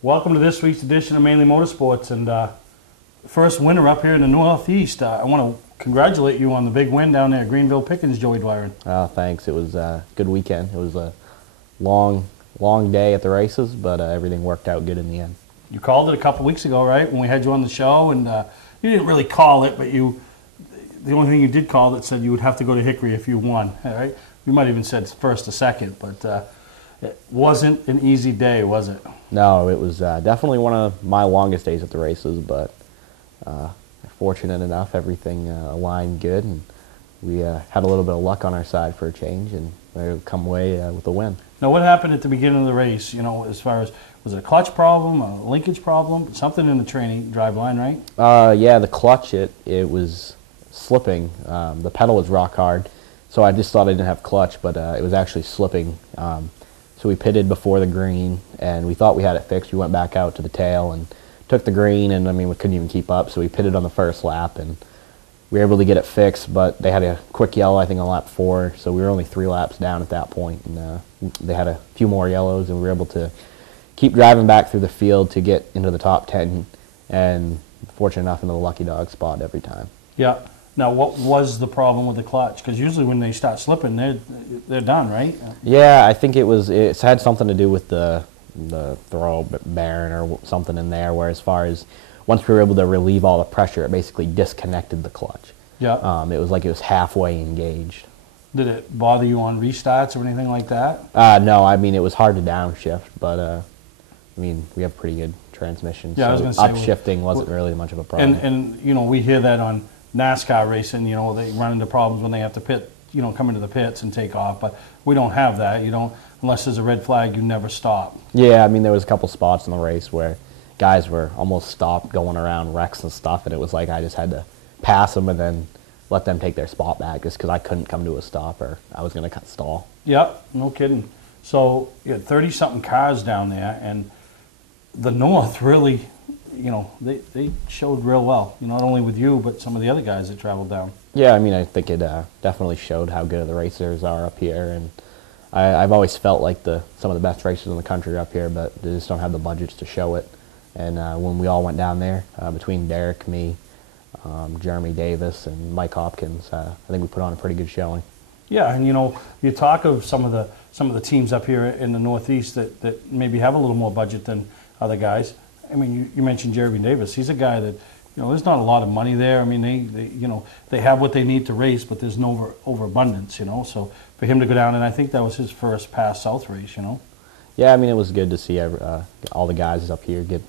Welcome to this week's edition of Mainly Motorsports, and first winner up here in the Northeast. I want to congratulate you on the big win down there at Greenville Pickens, Joey Dwyron. Oh, thanks. It was a good weekend. It was a long day at the races, but everything worked out good in the end. You called it a couple weeks ago, right, when we had you on the show, and you didn't really call it, but the only thing you did call it said you would have to go to Hickory if you won, right? You might have even said first or second, but it wasn't an easy day, was it? No, it was definitely one of my longest days at the races, but fortunate enough, everything aligned good, and we had a little bit of luck on our side for a change, and we were able to come away with a win. Now, what happened at the beginning of the race, as far as, was it a clutch problem, a linkage problem, something in the training drive line, right? Yeah, the clutch, it was slipping. The pedal was rock hard, so I just thought I didn't have clutch, but it was actually slipping. So we pitted before the green, and we thought we had it fixed. We went back out to the tail and took the green, and we couldn't even keep up, so we pitted on the first lap, and we were able to get it fixed, but they had a quick yellow, I think, on lap 4, so we were only 3 laps down at that point, and they had a few more yellows, and we were able to keep driving back through the field to get into the top 10, and fortunate enough into the lucky dog spot every time. Yeah. Now, what was the problem with the clutch? Because usually when they start slipping, they're done, right? Yeah, I think it had something to do with the throw bearing or something in there, where as far as once we were able to relieve all the pressure, it basically disconnected the clutch. Yeah. It was like it was halfway engaged. Did it bother you on restarts or anything like that? No, it was hard to downshift, but we have pretty good transmission, yeah, so upshifting wasn't really much of a problem. And we hear that on NASCAR racing, they run into problems when they have to pit, come into the pits and take off, but we don't have that. Unless there's a red flag, you never stop. Yeah, there was a couple spots in the race where guys were almost stopped going around wrecks and stuff, and it was like I just had to pass them and then let them take their spot back just because I couldn't come to a stop or I was going to stall. Yep, no kidding. So you had 30-something cars down there, and the North really, they showed real well, not only with you, but some of the other guys that traveled down. Yeah, I think it definitely showed how good the racers are up here, and I've always felt like some of the best racers in the country are up here, but they just don't have the budgets to show it. And when we all went down there, between Derek, me, Jeremy Davis, and Mike Hopkins, I think we put on a pretty good showing. Yeah, and you talk of some of the teams up here in the Northeast that maybe have a little more budget than other guys. You mentioned Jeremy Davis. He's a guy that, there's not a lot of money there. They have what they need to race, but there's no overabundance, So for him to go down, and I think that was his first Pass South race, Yeah, it was good to see all the guys up here get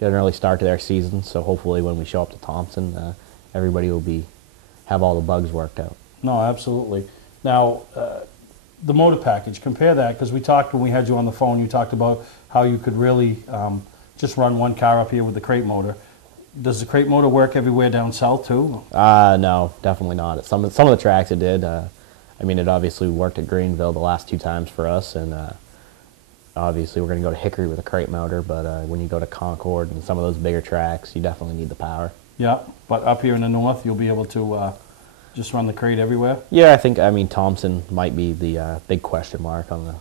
an early start to their season. So hopefully when we show up to Thompson, everybody will have all the bugs worked out. No, absolutely. Now, the motor package, compare that, because we talked when we had you on the phone, you talked about how you could really just run one car up here with the crate motor. Does the crate motor work everywhere down south too? No, definitely not. At some of the tracks it did. It obviously worked at Greenville the last 2 times for us, and obviously we're going to go to Hickory with a crate motor, but when you go to Concord and some of those bigger tracks, you definitely need the power. Yeah, but up here in the north, you'll be able to just run the crate everywhere? Yeah, I think, Thompson might be the big question mark on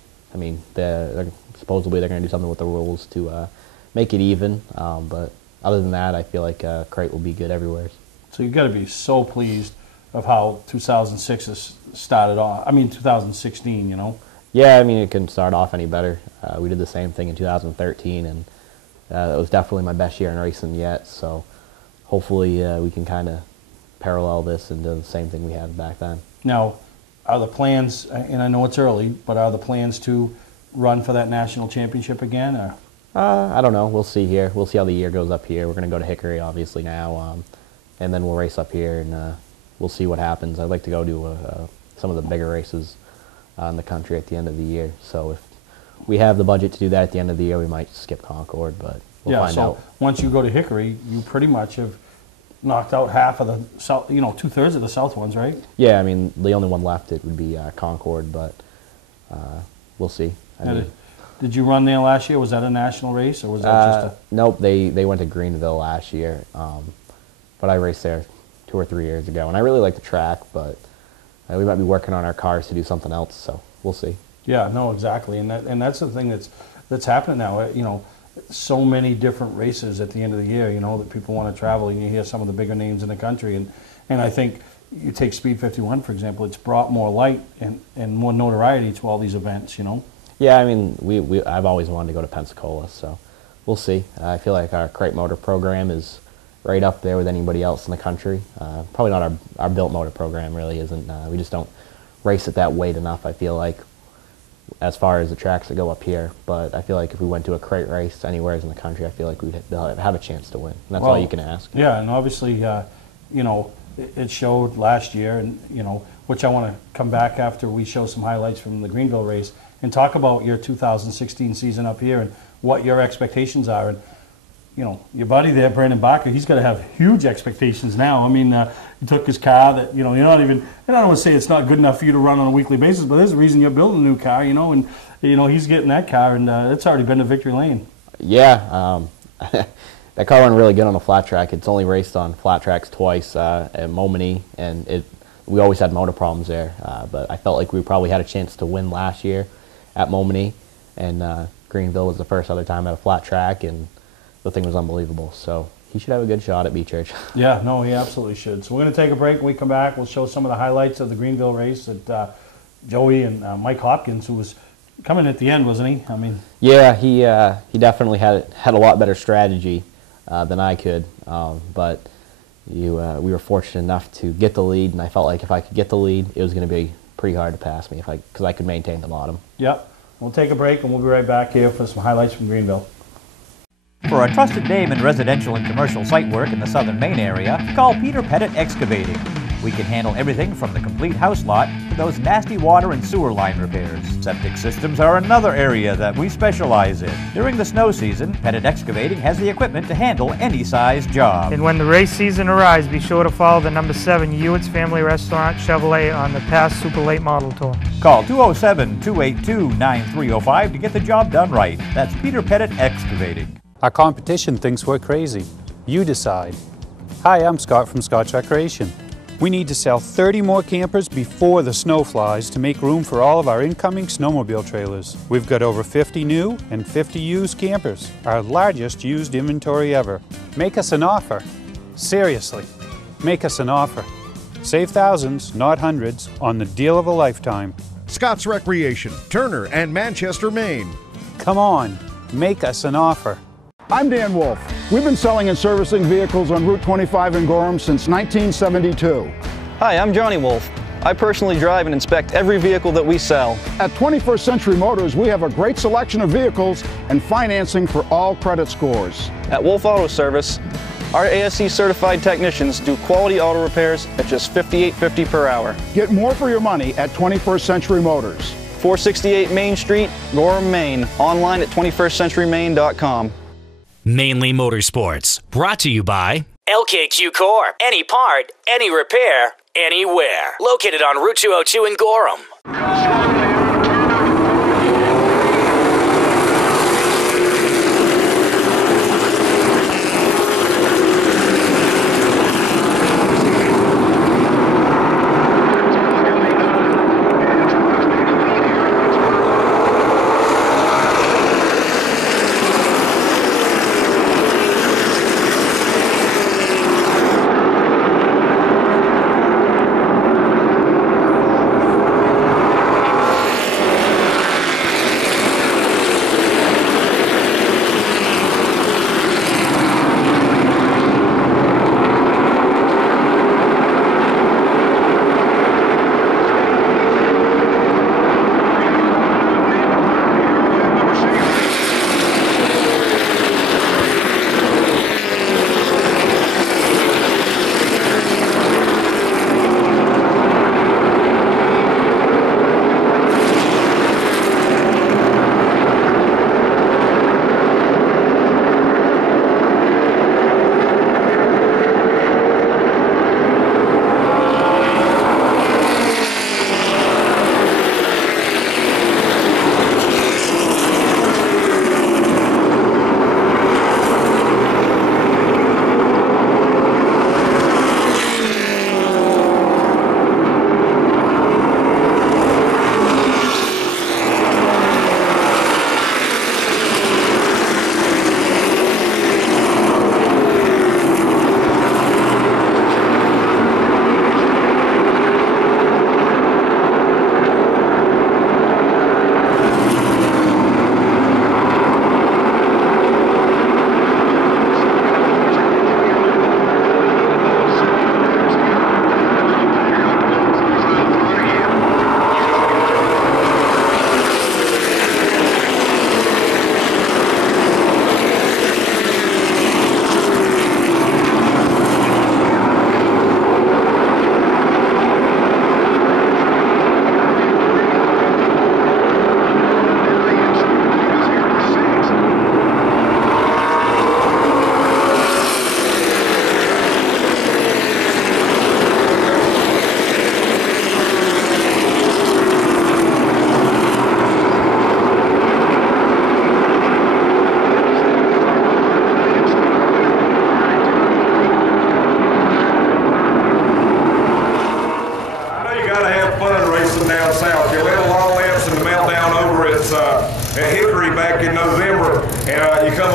supposedly they're going to do something with the rules to make it even, but other than that, I feel like crate will be good everywhere. So you've got to be so pleased of how 2006 has started off. 2016, Yeah, it couldn't start off any better. We did the same thing in 2013, and it was definitely my best year in racing yet, so hopefully we can kind of parallel this and do the same thing we had back then. Now, are the plans, and I know it's early, but are the plans to run for that national championship again? Or? I don't know. We'll see here. We'll see how the year goes up here. We're going to go to Hickory, obviously, now, and then we'll race up here, and we'll see what happens. I'd like to go to some of the bigger races in the country at the end of the year. So if we have the budget to do that at the end of the year, we might skip Concord, but we'll find out. Once you go to Hickory, you pretty much have knocked out half of the south, 2/3 of the south ones, right? Yeah, the only one left it would be Concord, but we'll see. Did you run there last year? Was that a national race, or was that just a... Nope, they went to Greenville last year, but I raced there 2 or 3 years ago, and I really like the track, but we might be working on our cars to do something else, so we'll see. Yeah, no, exactly, and that's the thing that's happening now. so many different races at the end of the year, you know, that people want to travel, and you hear some of the bigger names in the country. And I think you take Speed 51, for example, it's brought more light and more notoriety to all these events, you know. Yeah, I mean, I've always wanted to go to Pensacola, so we'll see. I feel like our crate motor program is right up there with anybody else in the country. Probably not our built motor program really isn't. We just don't race at that weight enough, I feel like, as far as the tracks that go up here. But I feel like if we went to a crate race anywhere in the country, I feel like we'd have a chance to win. And that's all you can ask. Yeah, and obviously, you know, it showed last year, and, you know, which I want to come back after we show some highlights from the Greenville race and talk about your 2016 season up here and what your expectations are. And, you know, your buddy there, Brandon Barker, he's got to have huge expectations now. I mean, he took his car that, you know, you're not even, and I don't want to say it's not good enough for you to run on a weekly basis, but there's a reason you're building a new car, you know, and, you know, he's getting that car, and it's already been to victory lane. Yeah, that car went really good on a flat track. It's only raced on flat tracks twice at Mainely, and we always had motor problems there. But I felt like we probably had a chance to win last year at Mainely, and Greenville was the first other time at a flat track, and the thing was unbelievable. So he should have a good shot at Beechurch. Yeah, no, he absolutely should. So we're going to take a break. When we come back, we'll show some of the highlights of the Greenville race that Joey and Mike Hopkins, who was coming at the end, wasn't he? I mean, yeah, he definitely had a lot better strategy than I could, but we were fortunate enough to get the lead, and I felt like if I could get the lead, it was going to be pretty hard to pass me because I could maintain the bottom. Yep. We'll take a break, and we'll be right back here for some highlights from Greenville. For a trusted name in residential and commercial site work in the southern Maine area, call Peter Pettit Excavating. We can handle everything from the complete house lot to those nasty water and sewer line repairs. Septic systems are another area that we specialize in. During the snow season, Pettit Excavating has the equipment to handle any size job. And when the race season arrives, be sure to follow the number 7 Hewitt's Family Restaurant Chevrolet on the past Super Late Model Tour. Call 207-282-9305 to get the job done right. That's Peter Pettit Excavating. Our competition thinks we're crazy. You decide. Hi, I'm Scott from Scott's Recreation. We need to sell 30 more campers before the snow flies to make room for all of our incoming snowmobile trailers. We've got over 50 new and 50 used campers, our largest used inventory ever. Make us an offer. Seriously, make us an offer. Save thousands, not hundreds, on the deal of a lifetime. Scott's Recreation, Turner and Manchester, Maine. Come on, make us an offer. I'm Dan Wolf. We've been selling and servicing vehicles on Route 25 in Gorham since 1972. Hi, I'm Johnny Wolf. I personally drive and inspect every vehicle that we sell. At 21st Century Motors, we have a great selection of vehicles and financing for all credit scores. At Wolf Auto Service, our ASE certified technicians do quality auto repairs at just $58.50 per hour. Get more for your money at 21st Century Motors. 468 Main Street, Gorham, Maine. Online at 21stcenturymaine.com. Mainly Motorsports, brought to you by LKQ Core. Any part, any repair, anywhere. Located on Route 202 in Gorham.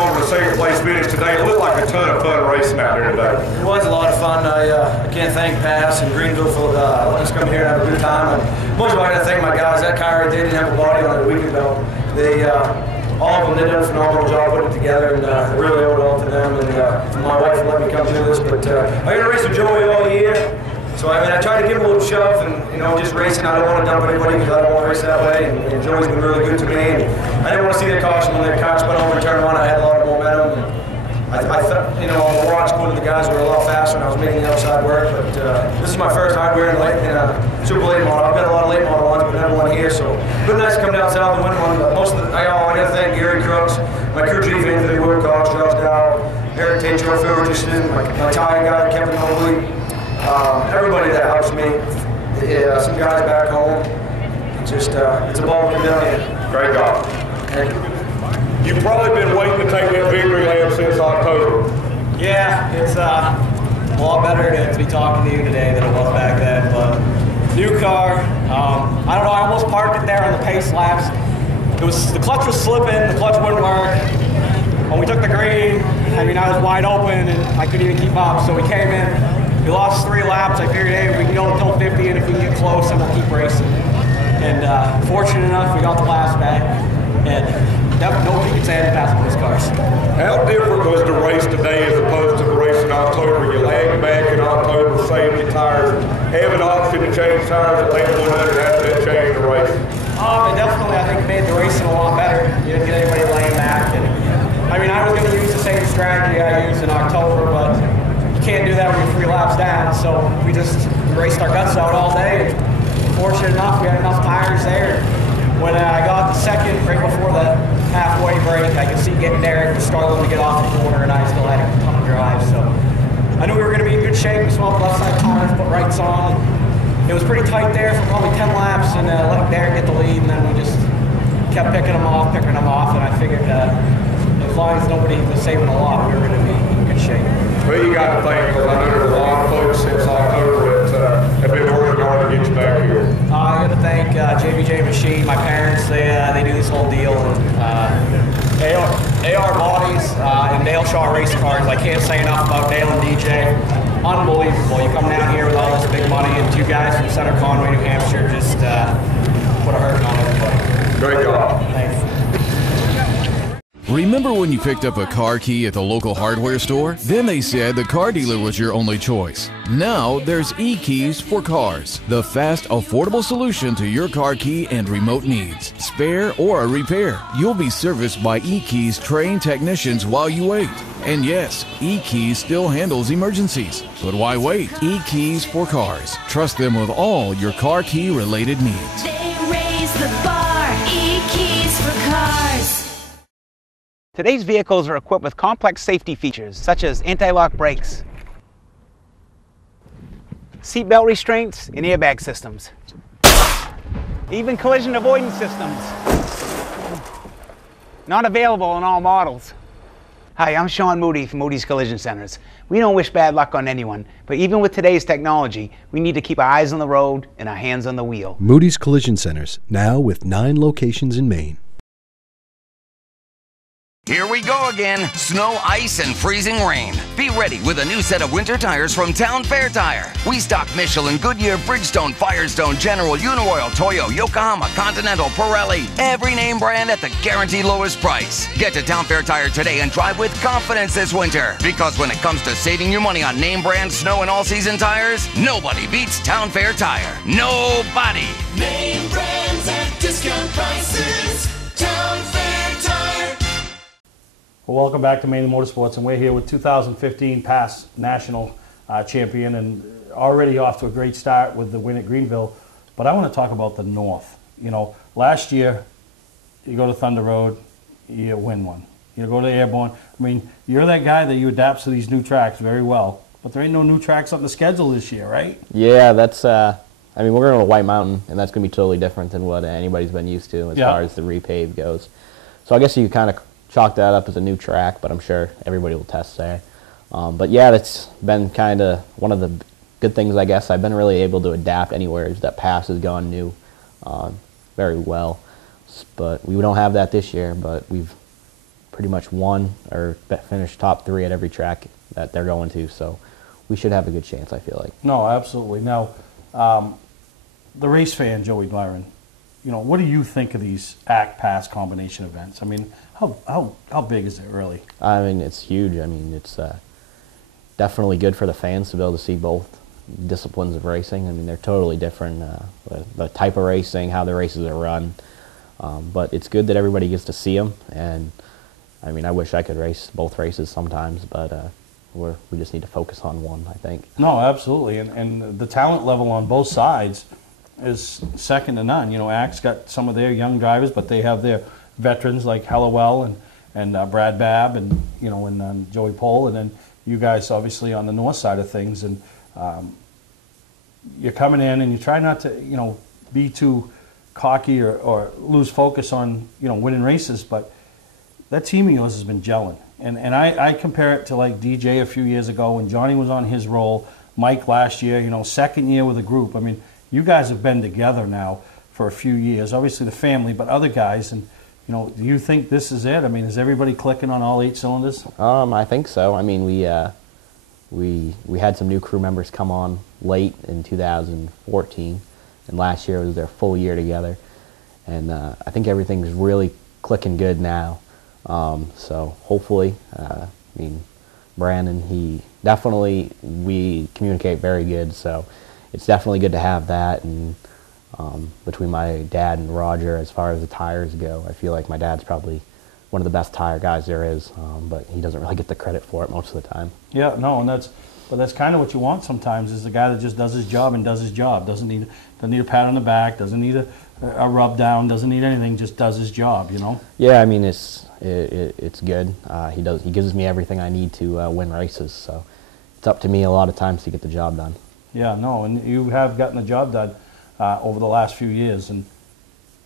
on with a second place finish today. It looked like a ton of fun racing out there today. It was a lot of fun. I can't thank Pass and Greenville for letting us come here and have a good time. And mostly I got to thank my guys. That car, they didn't have a body on it a week ago. They, all of them did a phenomenal job putting it together, and I really owe it all to them. And my wife let me come do this. But I got to race with Joey all year. So I tried to give him a little shove, and just racing. I don't want to dump anybody because I don't want to race that way. And Joey's been really good to me. And I didn't want to see that caution when the car spun over and turned around. I had a lot of momentum. And I thought, on the watch, one of the guys were a lot faster, and I was making the outside work. But this is my first hardware in super late model. I've got a lot of late model ones, but never one here. So been nice to come down south and win one. But most of I got to thank Gary Crooks, my crew chief Anthony Woodcock, Charles Dow, Eric Tatro, Phil Richardson, my tire guy Kevin Mobley. Everybody that helps me, some guys back home, just it's a ball to be down here. Great job. Thank you. You've probably been waiting to take that victory lap since October. Yeah, it's a lot better to be talking to you today than it was back then, but new car, I don't know, I almost parked it there on the pace laps. The clutch was slipping, the clutch wouldn't work. When we took the green, I was wide open and I couldn't even keep up, so we came in. We lost 3 laps. I figured, hey, we can go until 50, and if we can get close, then we'll keep racing. And fortunate enough, we got the last back, and nobody can say I didn't pass on those cars. How different was the race today as opposed to the race in October? You lagged back in October, saved your tires, have an option to change tires at late 100. How did that change the race? It definitely, I think, made the racing a lot better. You didn't get anybody laying back. And I was going to use the same strategy I used in October, but can't do that when you're 3 laps down, so we just raced our guts out all day. Fortunate enough, we had enough tires there. When I got the second, right before the halfway break, I could see getting Derek was struggling to get off the corner, and I still had a ton of drive. So I knew we were going to be in good shape. We swapped left side tires, put rights on. It was pretty tight there for probably 10 laps, and let Derek get the lead, and then we just kept picking them off, and I figured as long as nobody was saving a lot, we were going to be in good shape. Well, you got to think, because I know there's a lot of folks since October that have been working hard to get you back here. I got to thank JBJ Machine, my parents. They do this whole deal. AR Bodies and Dale Shaw Race Cars. I can't say enough about Dale and DJ. Unbelievable. You come down here with all this big money, and 2 guys from Center Conway, New Hampshire, just put a hurt on everybody. Great job. Thanks. Remember when you picked up a car key at the local hardware store? Then they said the car dealer was your only choice. Now there's e-keys for cars, the fast, affordable solution to your car key and remote needs, spare or a repair. You'll be serviced by e-keys trained technicians while you wait. And yes, e-keys still handles emergencies. But why wait? E-keys for cars. Trust them with all your car key related needs. They raise the bar. E-keys for cars. Today's vehicles are equipped with complex safety features such as anti-lock brakes, seatbelt restraints, and airbag systems. Even collision avoidance systems. Not available in all models. Hi, I'm Sean Moody from Moody's Collision Centers. We don't wish bad luck on anyone, but even with today's technology, we need to keep our eyes on the road and our hands on the wheel. Moody's Collision Centers, now with 9 locations in Maine. Here we go again. Snow, ice, and freezing rain. Be ready with a new set of winter tires from Town Fair Tire. We stock Michelin, Goodyear, Bridgestone, Firestone, General, Uniroyal, Toyo, Yokohama, Continental, Pirelli. Every name brand at the guaranteed lowest price. Get to Town Fair Tire today and drive with confidence this winter. Because when it comes to saving you money on name brand snow and all-season tires, nobody beats Town Fair Tire. Nobody. Name brands at discount prices. Town Fair Tire. Well, welcome back to Mainely Motorsports, and we're here with 2015 past national champion, and already off to a great start with the win at Greenville. But I want to talk about the North. Last year, you go to Thunder Road, you win one. You go to Airborne. You're that guy that you adapts to these new tracks very well. But there ain't no new tracks on the schedule this year, right? Yeah, that's. We're going to White Mountain, and that's going to be totally different than what anybody's been used to as far as the repave goes. So I guess you kind of chalk that up as a new track, but I'm sure everybody will test there. But yeah, that's been kind of one of the good things, I guess. I've been really able to adapt anywhere that pass has gone new very well. But we don't have that this year, but we've pretty much won or finished top 3 at every track that they're going to. So we should have a good chance, I feel like. No, absolutely. Now, the race fan, Joey Glaron, you know, what do you think of these ACT-PAS combination events? I mean, how big is it really? I mean, it's huge. I mean, it's definitely good for the fans to be able to see both disciplines of racing. I mean, they're totally different, the type of racing, how the races are run. But it's good that everybody gets to see them. And, I mean, I wish I could race both races sometimes, but we just need to focus on one, I think. No, absolutely. And the talent level on both sides is second to none. You know, ACT's got some of their young drivers, but they have their veterans like Hallowell and Brad Babb and, you know, and Joey Pole, and then you guys obviously on the north side of things. And you're coming in and you try not to, you know, be too cocky or lose focus on, you know, winning races, but that team of yours has been gelling. And I compare it to like DJ a few years ago when Johnny was on his role, Mike last year, you know, second year with a group. I mean, you guys have been together now for a few years, obviously the family, but other guys. And, you know, do you think this is it? I mean, is everybody clicking on all 8 cylinders? I think so. I mean, we had some new crew members come on late in 2014, and last year was their full year together. And I think everything's really clicking good now. So hopefully, I mean, Brandon, we communicate very good, so it's definitely good to have that. And between my dad and Roger, as far as the tires go, I feel like my dad's probably one of the best tire guys there is, but he doesn't really get the credit for it most of the time. Yeah, no, and that's kind of what you want sometimes, is the guy that just does his job and does his job. Doesn't need a pat on the back, doesn't need a rub down, doesn't need anything, just does his job, you know? Yeah, I mean, it's good. He gives me everything I need to win races, so it's up to me a lot of times to get the job done. Yeah, no, and you have gotten the job done over the last few years.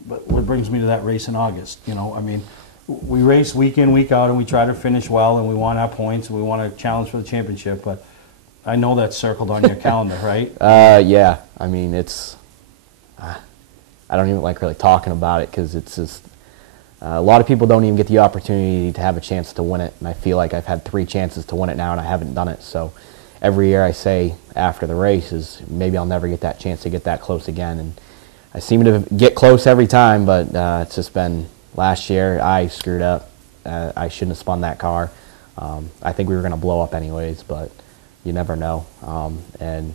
But what brings me to that race in August, you know, I mean, we race week in, week out, and we try to finish well, and we want our points, and we want to challenge for the championship, but I know that's circled on your calendar, right? Yeah, I mean, it's, I don't even like really talking about it, because it's just, a lot of people don't even get the opportunity to have a chance to win it, and I feel like I've had 3 chances to win it now, and I haven't done it. So every year I say after the race is maybe I'll never get that chance to get that close again, and I seem to get close every time, but it's just been, last year I screwed up. I shouldn't have spun that car. I think we were going to blow up anyways, but you never know. And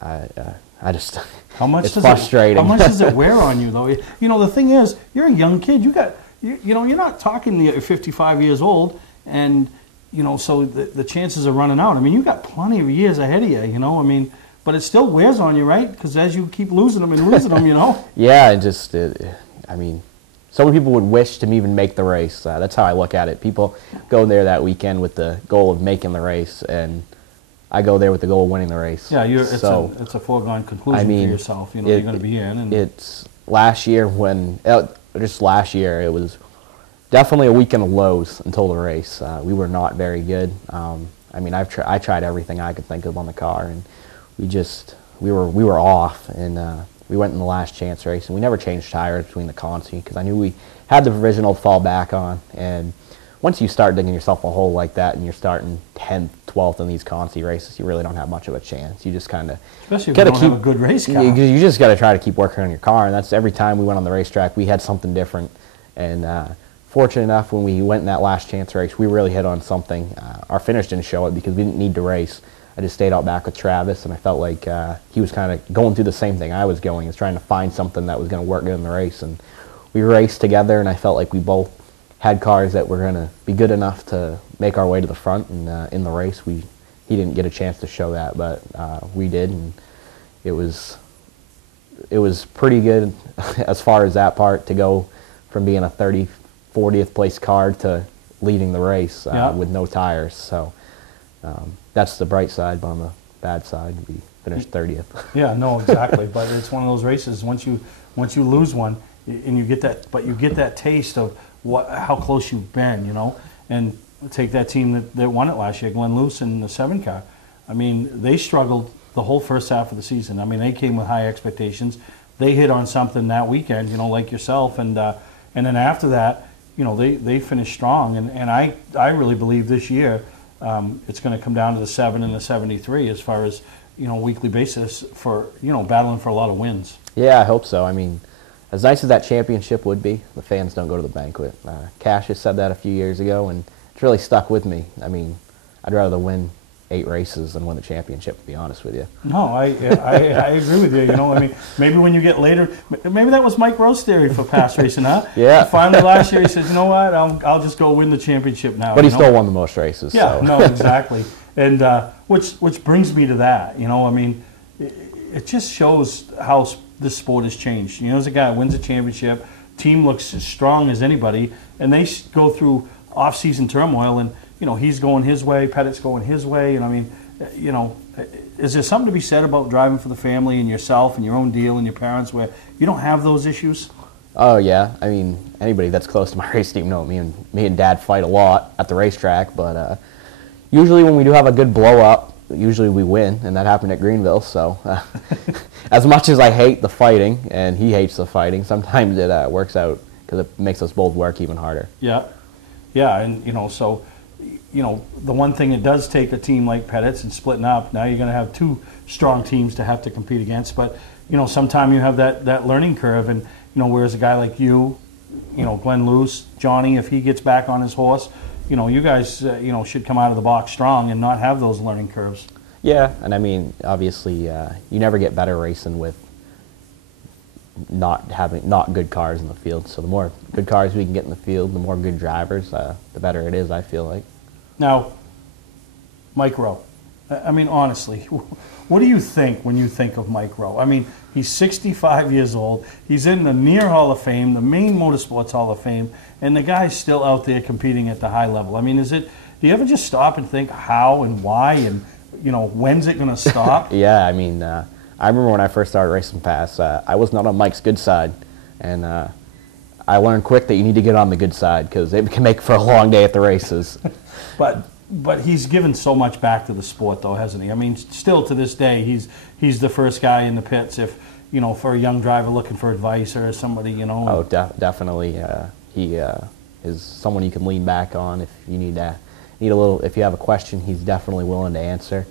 I just, how much it's frustrating. How much does it wear on you, though? You know, the thing is, you're a young kid. You know, you're not talking you're 55 years old, and, you know, so the chances are running out. I mean, you've got plenty of years ahead of you, you know, I mean, but it still wears on you, right? Because as you keep losing them and losing them, you know? Yeah, I mean, so many people would wish to even make the race. That's how I look at it. People go there that weekend with the goal of making the race, and I go there with the goal of winning the race. Yeah, it's a foregone conclusion for yourself. You know, you're going to be in. And it's last year just last year, it was definitely a weekend of lows until the race. We were not very good. I mean, I tried everything I could think of on the car, and we were off, and we went in the last chance race, and we never changed tires between the consi because I knew we had the provisional to fall back on. And once you start digging yourself a hole like that, and you're starting 10th, 12th in these consi races, you really don't have much of a chance. You just kind of especially if you don't have a good race car. You just got to try to keep working on your car, and that's every time we went on the racetrack, we had something different. And fortunate enough, when we went in that last chance race, we really hit on something. Our finish didn't show it because we didn't need to race. I just stayed out back with Travis, and I felt like he was kind of going through the same thing I was going, is trying to find something that was going to work good in the race. And we raced together, and I felt like we both had cars that were going to be good enough to make our way to the front. And in the race, he didn't get a chance to show that, but we did, and it was pretty good as far as that part, to go from being a 30th, 40th place car to leading the race with no tires. So that's the bright side, but on the bad side, we finished 30th. Yeah, no, exactly. But it's one of those races. Once you lose one, and you get that taste of how close you've been, you know. And take that team that won it last year, Glenn Luce in the 7 car. I mean, they struggled the whole first half of the season. I mean, they came with high expectations. They hit on something that weekend, you know, like yourself, and then after that, they finished strong, and I really believe this year it's going to come down to the 7 and the 73 as far as weekly basis for battling for a lot of wins. Yeah, I hope so. I mean, as nice as that championship would be, the fans don't go to the banquet. Cassius said that a few years ago, and it's really stuck with me. I mean, I'd rather win 8 races than win the championship, to be honest with you. No, I agree with you. I mean, maybe when you get later, maybe that was Mike Rowe's theory for past racing, huh? Yeah. Finally, last year he said, you know what, I'll just go win the championship now. But he still won the most races. Yeah, so. no, exactly. And which brings me to that. I mean, it just shows how this sport has changed. There's a guy who wins a championship, team looks as strong as anybody, and they go through off-season turmoil, and he's going his way, Pettit's going his way, and I mean, is there something to be said about driving for the family and yourself and your own deal and your parents where you don't have those issues? Oh yeah, I mean, anybody that's close to my race team know me and Dad fight a lot at the racetrack, but usually when we do have a good blow-up, usually we win, and that happened at Greenville, so as much as I hate the fighting, and he hates the fighting, sometimes it works out because it makes us both work even harder. Yeah, and so the one thing it does take a team like Pettit's and splitting up, now you're going to have 2 strong teams to have to compete against, but sometime you have that learning curve, and whereas a guy like you, Glenn Luce, Johnny, if he gets back on his horse, you guys should come out of the box strong and not have those learning curves. Yeah, and I mean, obviously, you never get better racing with not good cars in the field. So the more good cars we can get in the field, the more good drivers, the better it is, I feel like. Now, Mike Rowe, I mean, honestly, what do you think when you think of Mike Rowe? I mean, he's 65 years old. He's in the near Hall of Fame, the Maine Motorsports Hall of Fame, and the guy's still out there competing at the high level. I mean, do you ever just stop and think how and why and, when's it going to stop? Yeah, I mean, I remember when I first started racing fast, I was not on Mike's good side, and I learned quick that you need to get on the good side because it can make for a long day at the races. But he's given so much back to the sport, though, hasn't he? I mean, still to this day, he's the first guy in the pits if for a young driver looking for advice or somebody, Oh, definitely. He is someone you can lean back on if you need a little. If you have a question, he's definitely willing to answer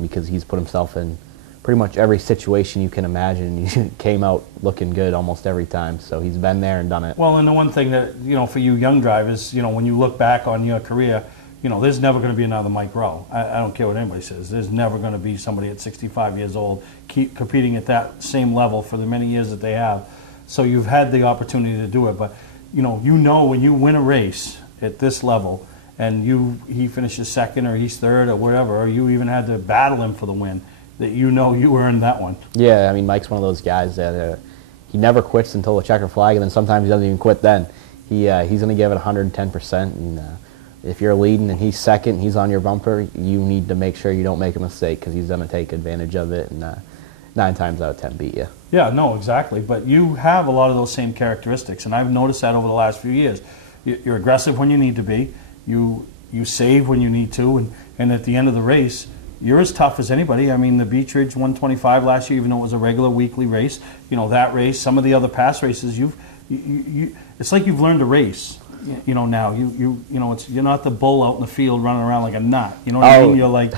because he's put himself in pretty much every situation you can imagine. He came out looking good almost every time, so he's been there and done it. Well, and the one thing that for you young drivers, when you look back on your career, there's never going to be another Mike Rowe. I don't care what anybody says. There's never going to be somebody at 65 years old keep competing at that same level for the many years that they have. So you've had the opportunity to do it, but when you win a race at this level and he finishes second or he's third or whatever, or you even had to battle him for the win, that you earned that one. Yeah, I mean, Mike's one of those guys that he never quits until the checker flag, and then sometimes he doesn't even quit then. He's going to give it 110%, and if you're leading and he's second, he's on your bumper, you need to make sure you don't make a mistake because he's going to take advantage of it and 9 times out of 10 beat you. Yeah, no, exactly. But you have a lot of those same characteristics, and I've noticed that over the last few years. You're aggressive when you need to be. You save when you need to, and at the end of the race, you're as tough as anybody. I mean, the Beech Ridge 125 last year, even though it was a regular weekly race, that race, some of the other past races, it's like you've learned to race. Now you're not the bull out in the field running around like a nut. You know what I mean? You're like,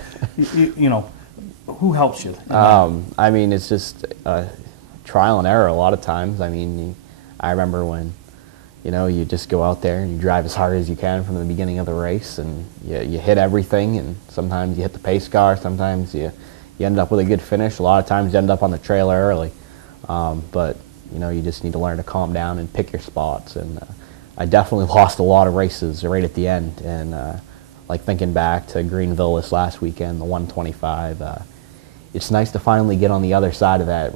who helps you? I mean, it's just trial and error a lot of times. I mean, I remember when, you just go out there and you drive as hard as you can from the beginning of the race, and you hit everything, and sometimes you hit the pace car, sometimes you end up with a good finish. A lot of times you end up on the trailer early, but you just need to learn to calm down and pick your spots. And I definitely lost a lot of races right at the end, and like thinking back to Greenville this last weekend, the 125, it's nice to finally get on the other side of that,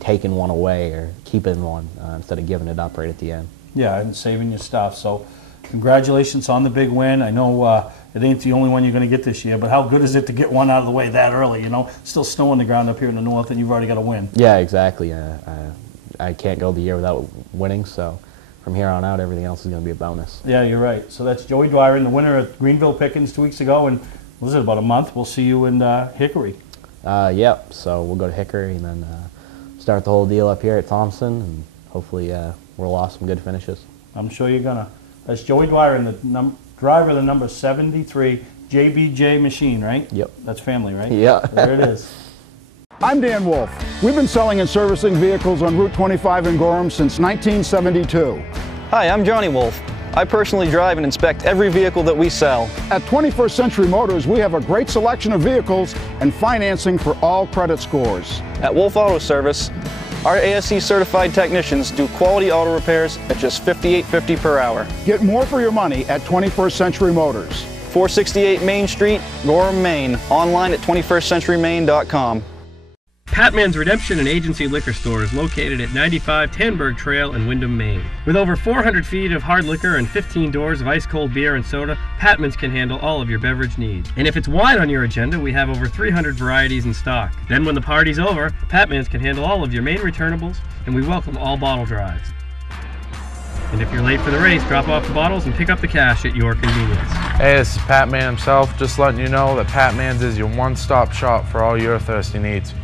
taking one away or keeping one instead of giving it up right at the end. Yeah, and saving your stuff. So congratulations on the big win. I know it ain't the only one you're going to get this year, but how good is it to get one out of the way that early? Still snow on the ground up here in the north, and you've already got a win. Yeah, exactly. I can't go the year without winning, so from here on out, everything else is going to be a bonus. Yeah, you're right. So that's Joey Dwyron, the winner at Greenville Pickens 2 weeks ago, and was it about a month? We'll see you in Hickory. Yep, so we'll go to Hickory and then start the whole deal up here at Thompson, and hopefully we'll off some good finishes. I'm sure you're gonna. That's Joey Dwyer, and the driver of the number 73 JBJ machine, right? Yep. That's family, right? Yeah. There it is. I'm Dan Wolf. We've been selling and servicing vehicles on Route 25 in Gorham since 1972. Hi, I'm Johnny Wolf. I personally drive and inspect every vehicle that we sell. At 21st Century Motors, we have a great selection of vehicles and financing for all credit scores. At Wolf Auto Service, our ASE certified technicians do quality auto repairs at just $58.50 per hour. Get more for your money at 21st Century Motors. 468 Main Street, Gorham, Maine. Online at 21stcenturymaine.com. Patman's Redemption and Agency Liquor Store is located at 95 Tanberg Trail in Windham, Maine. With over 400 feet of hard liquor and 15 doors of ice-cold beer and soda, Patman's can handle all of your beverage needs. And if it's wine on your agenda, we have over 300 varieties in stock. Then when the party's over, Patman's can handle all of your main returnables, and we welcome all bottle drives. And if you're late for the race, drop off the bottles and pick up the cash at your convenience. Hey, this is Pat Man himself, just letting you know that Pat Man's is your one-stop shop for all your thirsty needs.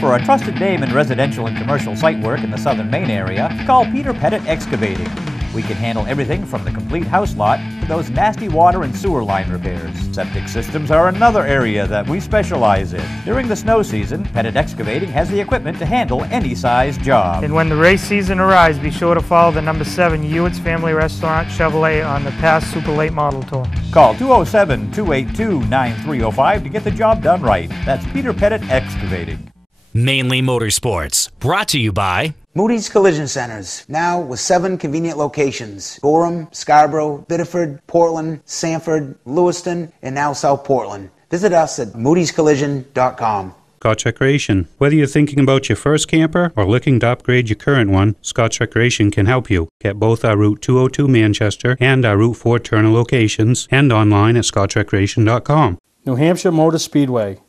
For a trusted name in residential and commercial site work in the southern Maine area, call Peter Pettit Excavating. We can handle everything from the complete house lot to those nasty water and sewer line repairs. Septic systems are another area that we specialize in. During the snow season, Pettit Excavating has the equipment to handle any size job. And when the race season arrives, be sure to follow the number 7 Hewitt's Family Restaurant Chevrolet on the past Super Late Model Tour. Call 207-282-9305 to get the job done right. That's Peter Pettit Excavating. Mainly Motorsports, brought to you by Moody's Collision Centers, now with 7 convenient locations: Gorham, Scarborough, Biddeford, Portland, Sanford, Lewiston, and now South Portland. Visit us at moodyscollision.com. Scotch Recreation. Whether you're thinking about your first camper or looking to upgrade your current one, Scotch Recreation can help you. Get both our Route 202 Manchester and our Route 4 Turner locations, and online at scotchrecreation.com. New Hampshire Motor Speedway.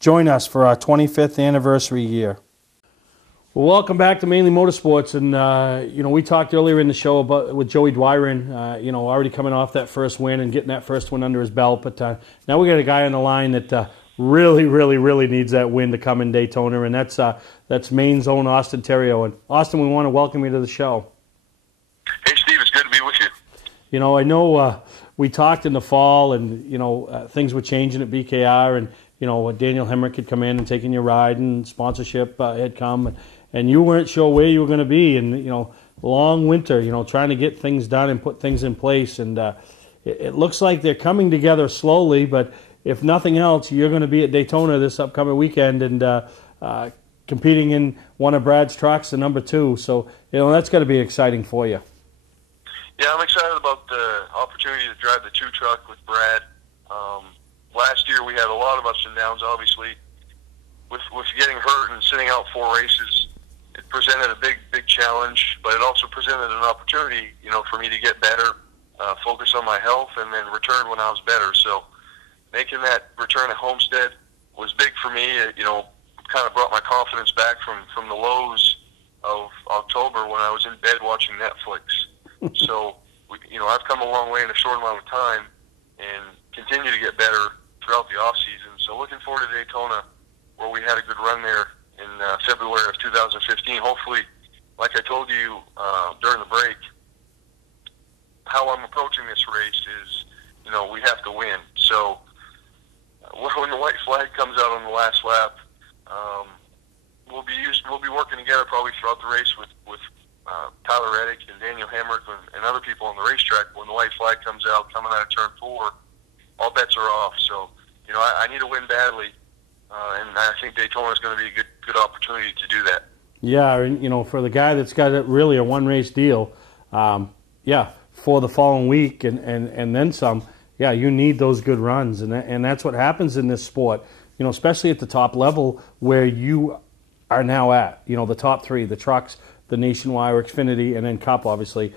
Join us for our 25th anniversary year. Well, welcome back to Mainly Motorsports, and we talked earlier in the show about with Joey Dwyron, already coming off that first win and getting that first one under his belt. But now we got a guy on the line that really needs that win to come in Daytona, and that's Maine's own Austin Terrio. And Austin, we want to welcome you to the show. Hey, Steve, it's good to be with you. I know we talked in the fall, and things were changing at BKR, and Daniel Hemrick had come in and taken your ride, and sponsorship had come, and you weren't sure where you were going to be, and long winter, trying to get things done and put things in place, and it looks like they're coming together slowly, but if nothing else, you're going to be at Daytona this upcoming weekend and competing in one of Brad's trucks, the number 2, so that's got to be exciting for you. Yeah, I'm excited about the opportunity to drive the 2 truck with Brad. Last year we had a lot of ups and downs, obviously. With getting hurt and sitting out 4 races, it presented a big challenge, but it also presented an opportunity, for me to get better, focus on my health, and then return when I was better. So making that return at Homestead was big for me. It, kind of brought my confidence back from the lows of October when I was in bed watching Netflix. So, I've come a long way in a short amount of time and continue to get better throughout the off season. So looking forward to Daytona, where we had a good run there in February of 2015. Hopefully, like I told you during the break, how I'm approaching this race is, we have to win. So when the white flag comes out on the last lap, we'll be working together probably throughout the race with Tyler Reddick and Daniel Hemrick and other people on the racetrack. When the white flag comes out coming out of turn 4, all bets are off. So, I need to win badly, and I think Daytona is going to be a good opportunity to do that. Yeah, and for the guy that's got really a one-race deal, for the following week and then some, you need those good runs, and that's what happens in this sport, especially at the top level where you are now at, the top 3, the trucks, the Nationwide or Xfinity, and then Cup, obviously.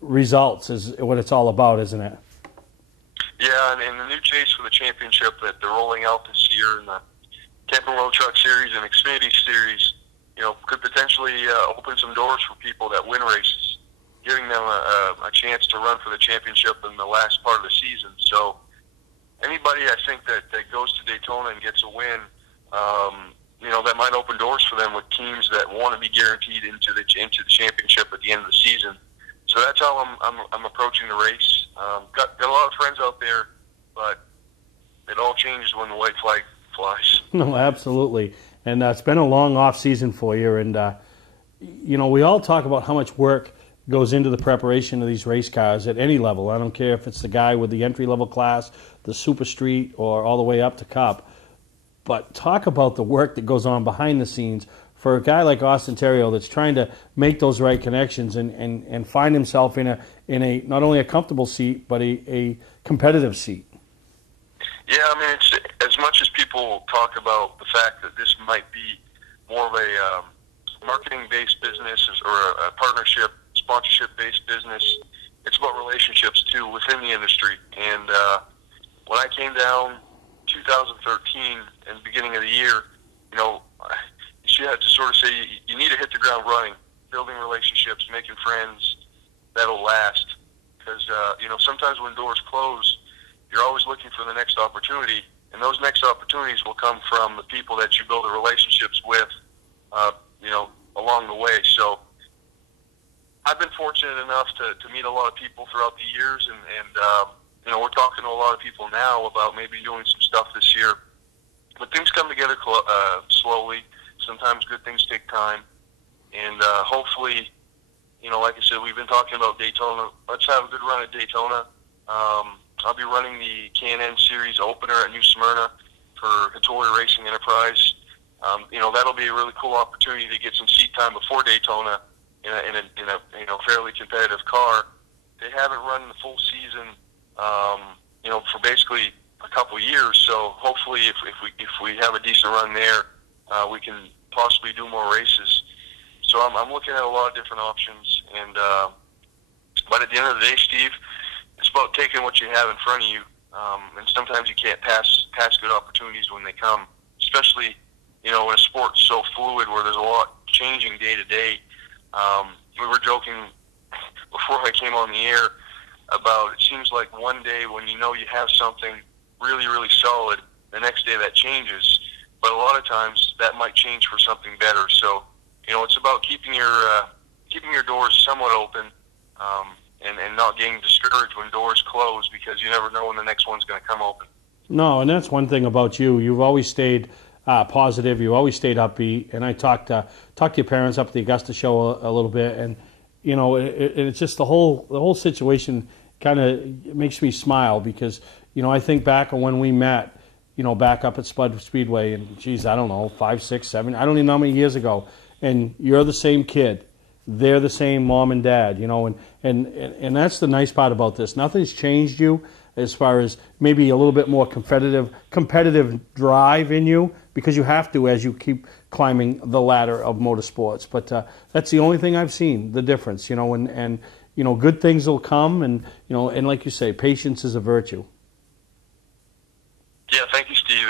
Results is what it's all about, isn't it? Yeah, and the new chase for the championship that they're rolling out this year in the Camping World Truck Series and Xfinity Series, could potentially open some doors for people that win races, giving them a chance to run for the championship in the last part of the season. So anybody, I think, that goes to Daytona and gets a win, that might open doors for them with teams that want to be guaranteed into the championship at the end of the season. So that's how I'm approaching the race. Got a lot of friends out there, but it all changes when the white flag flies. No, absolutely. And it's been a long off season for you. And, you know, we all talk about how much work goes into the preparation of these race cars at any level. I don't care if it's the guy with the entry-level class, the Super Street, or all the way up to Cup. But talk about the work that goes on behind the scenes for a guy like Austin Terrio that's trying to make those right connections and find himself in a not only a comfortable seat, but a competitive seat. Yeah, I mean, it's, as much as people talk about the fact that this might be more of a marketing-based business or a partnership, sponsorship-based business, it's about relationships, too, within the industry. And when I came down 2013 and beginning of the year, you know, you had to sort of say you need to hit the ground running, building relationships, making friends that'll last. Because, you know, sometimes when doors close, you're always looking for the next opportunity, and those next opportunities will come from the people that you build the relationships with, you know, along the way. So I've been fortunate enough to meet a lot of people throughout the years, and you know, we're talking to a lot of people now about maybe doing some stuff this year. But things come together slowly. Sometimes good things take time, and hopefully, you know, like I said, we've been talking about Daytona. Let's have a good run at Daytona. I'll be running the K&N Series opener at New Smyrna for Hattori Racing Enterprise. You know, that'll be a really cool opportunity to get some seat time before Daytona in a you know, fairly competitive car. They haven't run the full season, you know, for basically a couple years. So hopefully, if we have a decent run there, we can possibly do more races. So I'm looking at a lot of different options, and but at the end of the day, Steve, it's about taking what you have in front of you, and sometimes you can't pass good opportunities when they come, especially, you know, in a sport so fluid where there's a lot changing day to day. We were joking before I came on the air about it seems like one day when you know you have something really, really solid, the next day that changes. But a lot of times that might change for something better. So, you know, it's about keeping your doors somewhat open, and not getting discouraged when doors close, because you never know when the next one's going to come open. No, and that's one thing about you. You've always stayed positive. You've always stayed upbeat. And I talked to your parents up at the Augusta show a little bit, and you know, it's just the whole situation kind of makes me smile, because you know, I think back on when we met, you know, back up at Spud Speedway, and geez, I don't know, 5, 6, 7, I don't even know how many years ago. And you're the same kid. They're the same mom and dad, you know, and that's the nice part about this. Nothing's changed you as far as maybe a little bit more competitive drive in you, because you have to as you keep climbing the ladder of motorsports. But that's the only thing I've seen, the difference, you know, and you know, good things will come, and you know, and like you say, patience is a virtue. Yeah, thank you, Steve.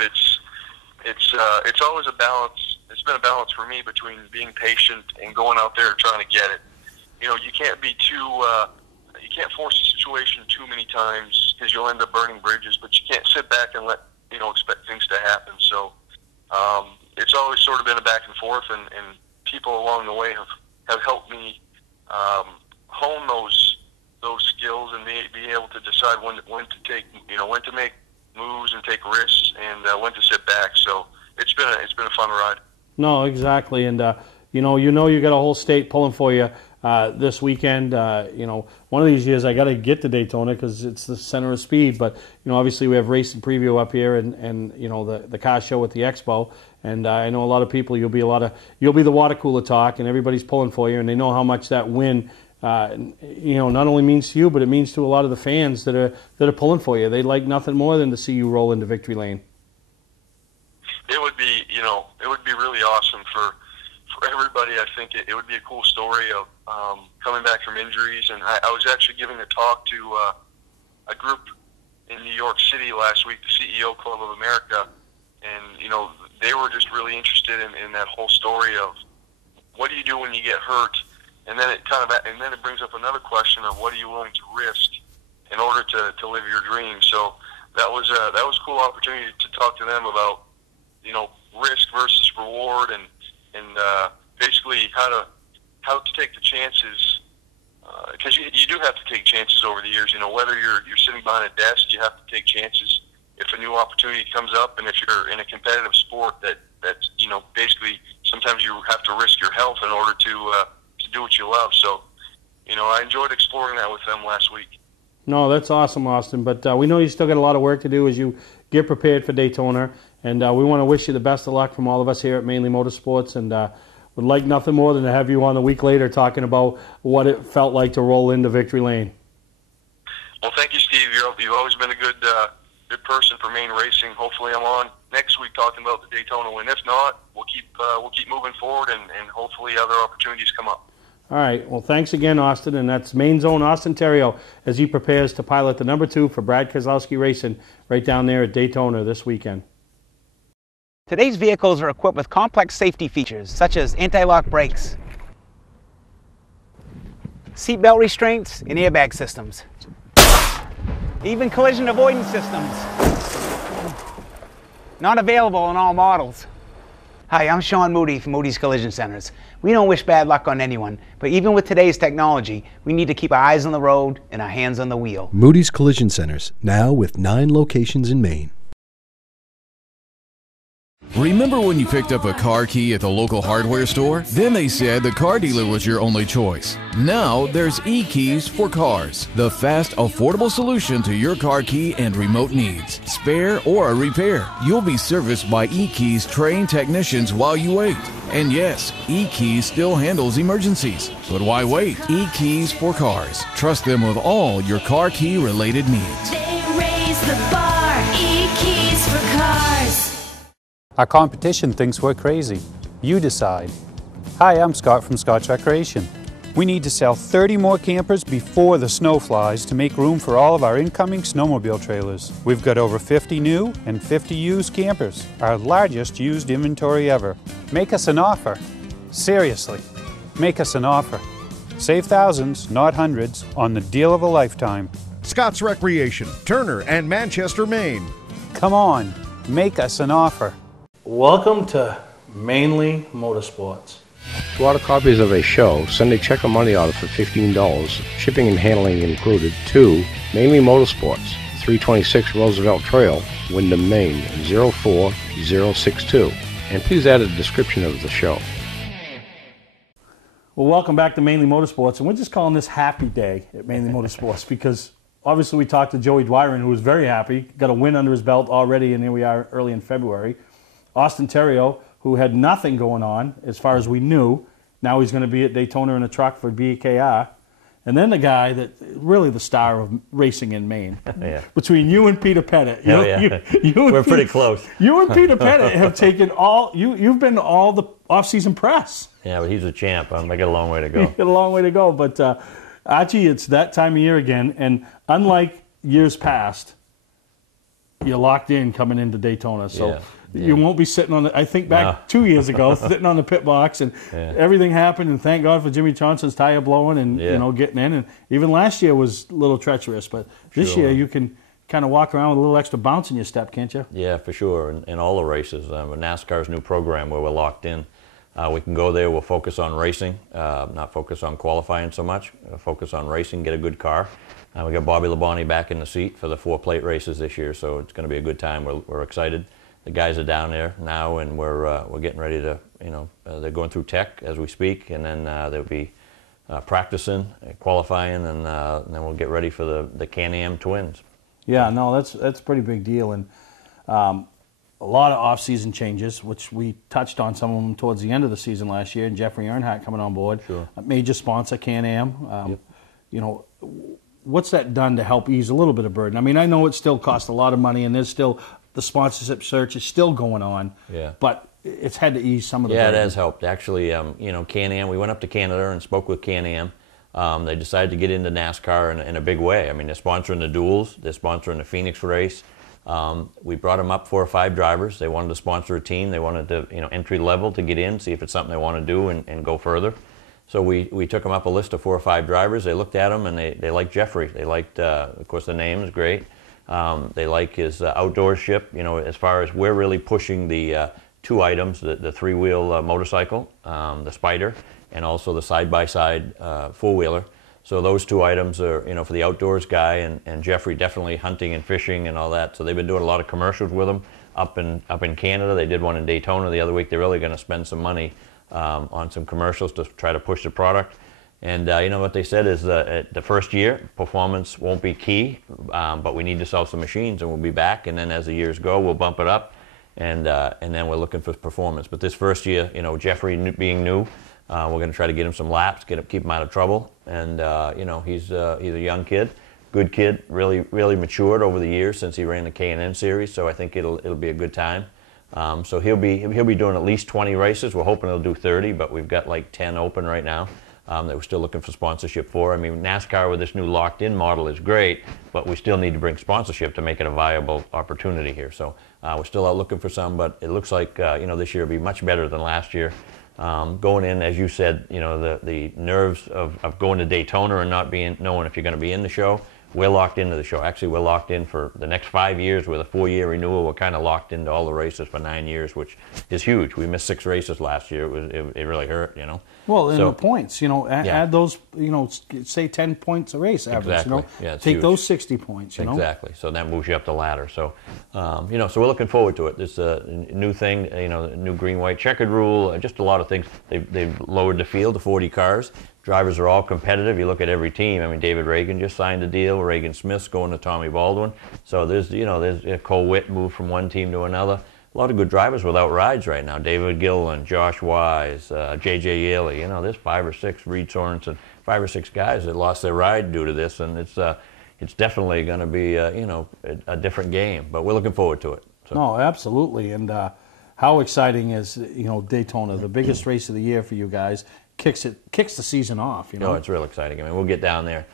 It's always a balance. It's been a balance for me between being patient and going out there and trying to get it. You know, you can't be you can't force a situation too many times, because you'll end up burning bridges. But you can't sit back and expect things to happen. So it's always sort of been a back and forth, and people along the way have helped me hone those skills and be able to decide when to make moves and take risks, and when to sit back. So it's been a fun ride. No, exactly, and you got a whole state pulling for you this weekend. You know, one of these years I got to get to Daytona because it's the center of speed. But you know, obviously we have racing preview up here, and you know, the car show at the Expo, and I know a lot of people. You'll be the water cooler talk, and everybody's pulling for you, and they know how much that win, you know, not only means to you, but it means to a lot of the fans that are pulling for you. They'd like nothing more than to see you roll into victory lane. It would be, really awesome for everybody. I think it would be a cool story of coming back from injuries. And I was actually giving a talk to a group in New York City last week, the CEO Club of America, and you know, they were just really interested in that whole story of what do you do when you get hurt, and then it brings up another question of what are you willing to risk in order to live your dream. So that was a cool opportunity to talk to them about, you know, risk versus reward, and basically how to take the chances, because you do have to take chances over the years. You know, whether you're sitting behind a desk, you have to take chances if a new opportunity comes up, and if you're in a competitive sport that's you know, basically sometimes you have to risk your health in order to do what you love. So, you know, I enjoyed exploring that with them last week. No, that's awesome, Austin. But we know you still got a lot of work to do as you get prepared for Daytona, and we want to wish you the best of luck from all of us here at Mainely Motorsports, and would like nothing more than to have you on a week later talking about what it felt like to roll into victory lane. Well, thank you, Steve. You've always been a good person for Maine Racing. Hopefully, I'm on next week talking about the Daytona win. If not, we'll keep moving forward, and hopefully other opportunities come up. All right. Well, thanks again, Austin, and that's Maine's own Austin Terrio as he prepares to pilot the number 2 for Brad Keselowski Racing right down there at Daytona this weekend. Today's vehicles are equipped with complex safety features such as anti-lock brakes, seatbelt restraints, and airbag systems. Even collision avoidance systems. Not available on all models. Hi, I'm Sean Moody from Moody's Collision Centers. We don't wish bad luck on anyone, but even with today's technology, we need to keep our eyes on the road and our hands on the wheel. Moody's Collision Centers, now with 9 locations in Maine. Remember when you picked up a car key at the local hardware store? Then they said the car dealer was your only choice. Now there's e-keys for cars, the fast, affordable solution to your car key and remote needs. Spare or a repair, you'll be serviced by e-keys trained technicians while you wait. And yes, e-keys still handles emergencies. But why wait? E-keys for cars. Trust them with all your car key related needs. They raise the bar. E-keys for cars. Our competition thinks we're crazy. You decide. Hi, I'm Scott from Scotch Recreation. We need to sell 30 more campers before the snow flies to make room for all of our incoming snowmobile trailers. We've got over 50 new and 50 used campers, our largest used inventory ever. Make us an offer. Seriously, make us an offer. Save thousands, not hundreds, on the deal of a lifetime. Scott's Recreation, Turner and Manchester, Maine. Come on, make us an offer. Welcome to Mainly Motorsports. To order copies of a show, send a check or money order for $15, shipping and handling included, to Mainly Motorsports, 326 Roosevelt Trail, Windham, Maine, 04062. And please add a description of the show. Well, welcome back to Mainly Motorsports, and we're just calling this Happy Day at Mainly Motorsports because obviously we talked to Joey Dwyron, who was very happy, got a win under his belt already, and here we are early in February. Austin Terrio, who had nothing going on as far as we knew. Now he's going to be at Daytona in a truck for BKR. And then the guy that really the star of racing in Maine. Yeah. Between you and Peter Pettit. We're pretty close. You and Peter Pettit have taken all, you've been to all the off-season press. Yeah, but he's a champ. I got a long way to go. Got a long way to go. But Archie, it's that time of year again. And unlike years past, you're locked in coming into Daytona. So. Yeah. You won't be sitting on the, I think back 2 years ago, sitting on the pit box, and everything happened, and thank God for Jimmy Johnson's tire blowing and you know, getting in. And even last year was a little treacherous, but this year you can kind of walk around with a little extra bounce in your step, can't you? Yeah, for sure. In all the races, NASCAR's new program where we're locked in, we can go there. We'll focus on racing, not focus on qualifying so much. Focus on racing, get a good car. We got Bobby Labonte back in the seat for the 4 plate races this year, so it's going to be a good time. We're excited. The guys are down there now, and we're getting ready to, you know, they're going through tech as we speak, and then they'll be practicing, qualifying, and then we'll get ready for the Can-Am Twins. Yeah, no, that's a pretty big deal, and a lot of off-season changes, which we touched on some of them towards the end of the season last year, and Jeffrey Earnhardt coming on board, a major sponsor, Can-Am. You know, what's that done to help ease a little bit of burden? I mean, I know it still costs a lot of money, and there's still the sponsorship search is still going on, but it's had to ease some of the burden. It has helped. Actually, you know, Can-Am, we went up to Canada and spoke with Can-Am. They decided to get into NASCAR in a big way. I mean, they're sponsoring the duels, they're sponsoring the Phoenix race. We brought them up 4 or 5 drivers. They wanted to sponsor a team. They wanted to, you know, entry level to get in, see if it's something they want to do and go further. So we took them up a list of 4 or 5 drivers. They looked at them and they liked Jeffrey. They liked, of course, the name is great. They like his outdoorship. You know, as far as we're really pushing the 2 items, the 3-wheel motorcycle, the Spider, and also the side-by-side 4-wheeler. So those two items are, for the outdoors guy, and Jeffrey definitely hunting and fishing and all that. So they've been doing a lot of commercials with him up in Canada. They did one in Daytona the other week. They're really going to spend some money on some commercials to try to push the product. And what they said is that the first year, performance won't be key, but we need to sell some machines, and we'll be back. And then as the years go, we'll bump it up, and then we're looking for performance. But this first year, Jeffrey being new, we're going to try to get him some laps, keep him out of trouble. And he's a young kid, good kid, really matured over the years since he ran the K&N series. So I think it'll be a good time. So he'll be doing at least 20 races. We're hoping he'll do 30, but we've got like 10 open right now that we're still looking for sponsorship for. I mean, NASCAR with this new locked-in model is great, but we still need to bring sponsorship to make it a viable opportunity here. So we're still out looking for some, but it looks like this year will be much better than last year. Going in, as you said, the nerves of going to Daytona and not knowing if you're going to be in the show. We're locked into the show. Actually, we're locked in for the next 5 years with a 4-year renewal. We're kind of locked into all the races for 9 years, which is huge. We missed 6 races last year. It really hurt, Well, and the points, add those, say 10 points a race average, exactly. Yeah, take huge. those 60 points, Exactly. So that moves you up the ladder. So, so we're looking forward to it. This new thing, new green-white checkered rule, just a lot of things. They've lowered the field to 40 cars. Drivers are all competitive. You look at every team. I mean, David Reagan just signed a deal. Reagan Smith's going to Tommy Baldwin. So there's Cole Witt moved from one team to another. A lot of good drivers without rides right now. David Gilliland, Josh Wise, J.J. Yaley. There's 5 or 6, Reed Sorensen, 5 or 6 guys that lost their ride due to this, and it's definitely going to be a different game. But we're looking forward to it. So. No, absolutely. And how exciting is Daytona, the biggest race of the year for you guys? Kicks the season off. No, it's real exciting. I mean, we'll get down there.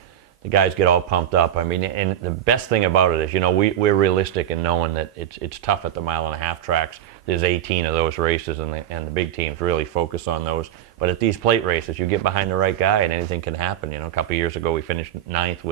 The guys get all pumped up. I mean, and the best thing about it is, we're realistic in knowing that it's tough at the mile-and-a-half tracks. There's 18 of those races, and the big teams really focus on those. But at these plate races, you get behind the right guy, and anything can happen. A couple of years ago, we finished 9th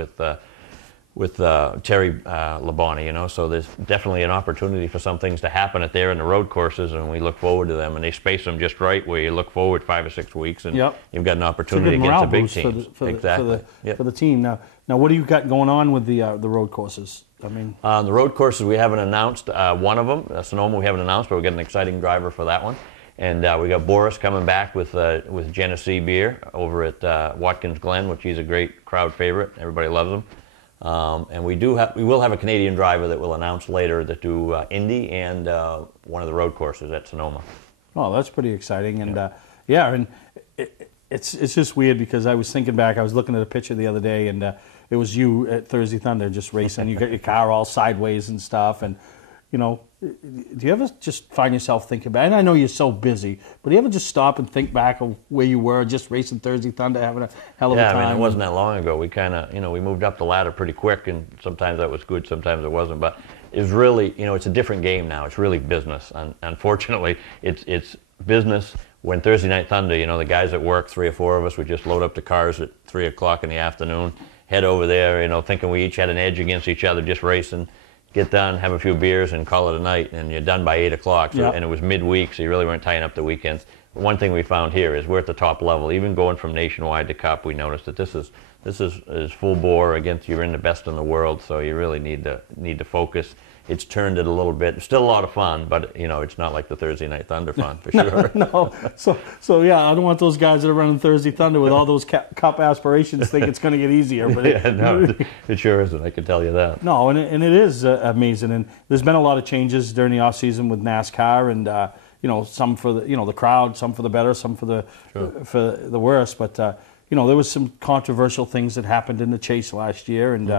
with Terry Labonte, so there's definitely an opportunity for some things to happen at there in the road courses, and we look forward to them, and they space them just right where you look forward 5 or 6 weeks, and you've got an opportunity against the big teams. For the team. Now, what do you got going on with the road courses? I mean, the road courses, we haven't announced one of them. Sonoma, we haven't announced, but we got an exciting driver for that one. And we got Boris coming back with Genesee beer over at Watkins Glen, which he's a great crowd favorite. Everybody loves him. And we will have a Canadian driver that we'll announce later that do Indy and one of the road courses at Sonoma. Oh, that's pretty exciting. And and it's just weird because I was thinking back. I was looking at a picture the other day, and it was you at Thursday Thunder just racing. You got your car all sideways and stuff, and do you ever just find yourself thinking back? And I know you're so busy, but do you ever just stop and think back of where you were just racing Thursday Thunder, having a hell of a time? Yeah, I mean, it wasn't that long ago. We kind of, we moved up the ladder pretty quick, and sometimes that was good, sometimes it wasn't. But it's really, it's a different game now. It's really business. And unfortunately, it's business. When Thursday Night Thunder, the guys at work, 3 or 4 of us, would just load up the cars at 3 o'clock in the afternoon, head over there, thinking we each had an edge against each other, just racing. Get done, have a few beers, and call it a night, and you're done by 8 o'clock. So, and it was midweek, so you really weren't tying up the weekends. One thing we found here is we're at the top level. Even going from nationwide to Cup, we noticed that this is full bore against you're in the best in the world. So you really need to focus. It's turned it a little bit. It's still a lot of fun, but it's not like the Thursday Night Thunder fun for sure. No. So yeah, I don't want those guys that are running Thursday Thunder with all those Cup aspirations think it's going to get easier. But it sure isn't. I can tell you that. No, and it is amazing. And there's been a lot of changes during the off season with NASCAR, and some for the crowd, some for the better, some for the worse. But there was some controversial things that happened in the chase last year, and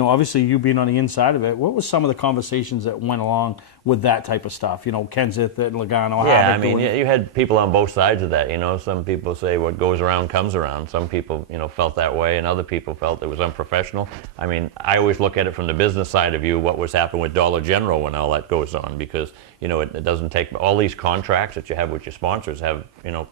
obviously you being on the inside of it, what was some of the conversations that went along with that type of stuff? Kenseth and Logano. Yeah, I mean, you had people on both sides of that. Some people say what goes around comes around. Some people, felt that way, and other people felt it was unprofessional. I mean, I always look at it from the business side of view. What was happening with Dollar General when all that goes on? Because it doesn't take all these contracts that you have with your sponsors have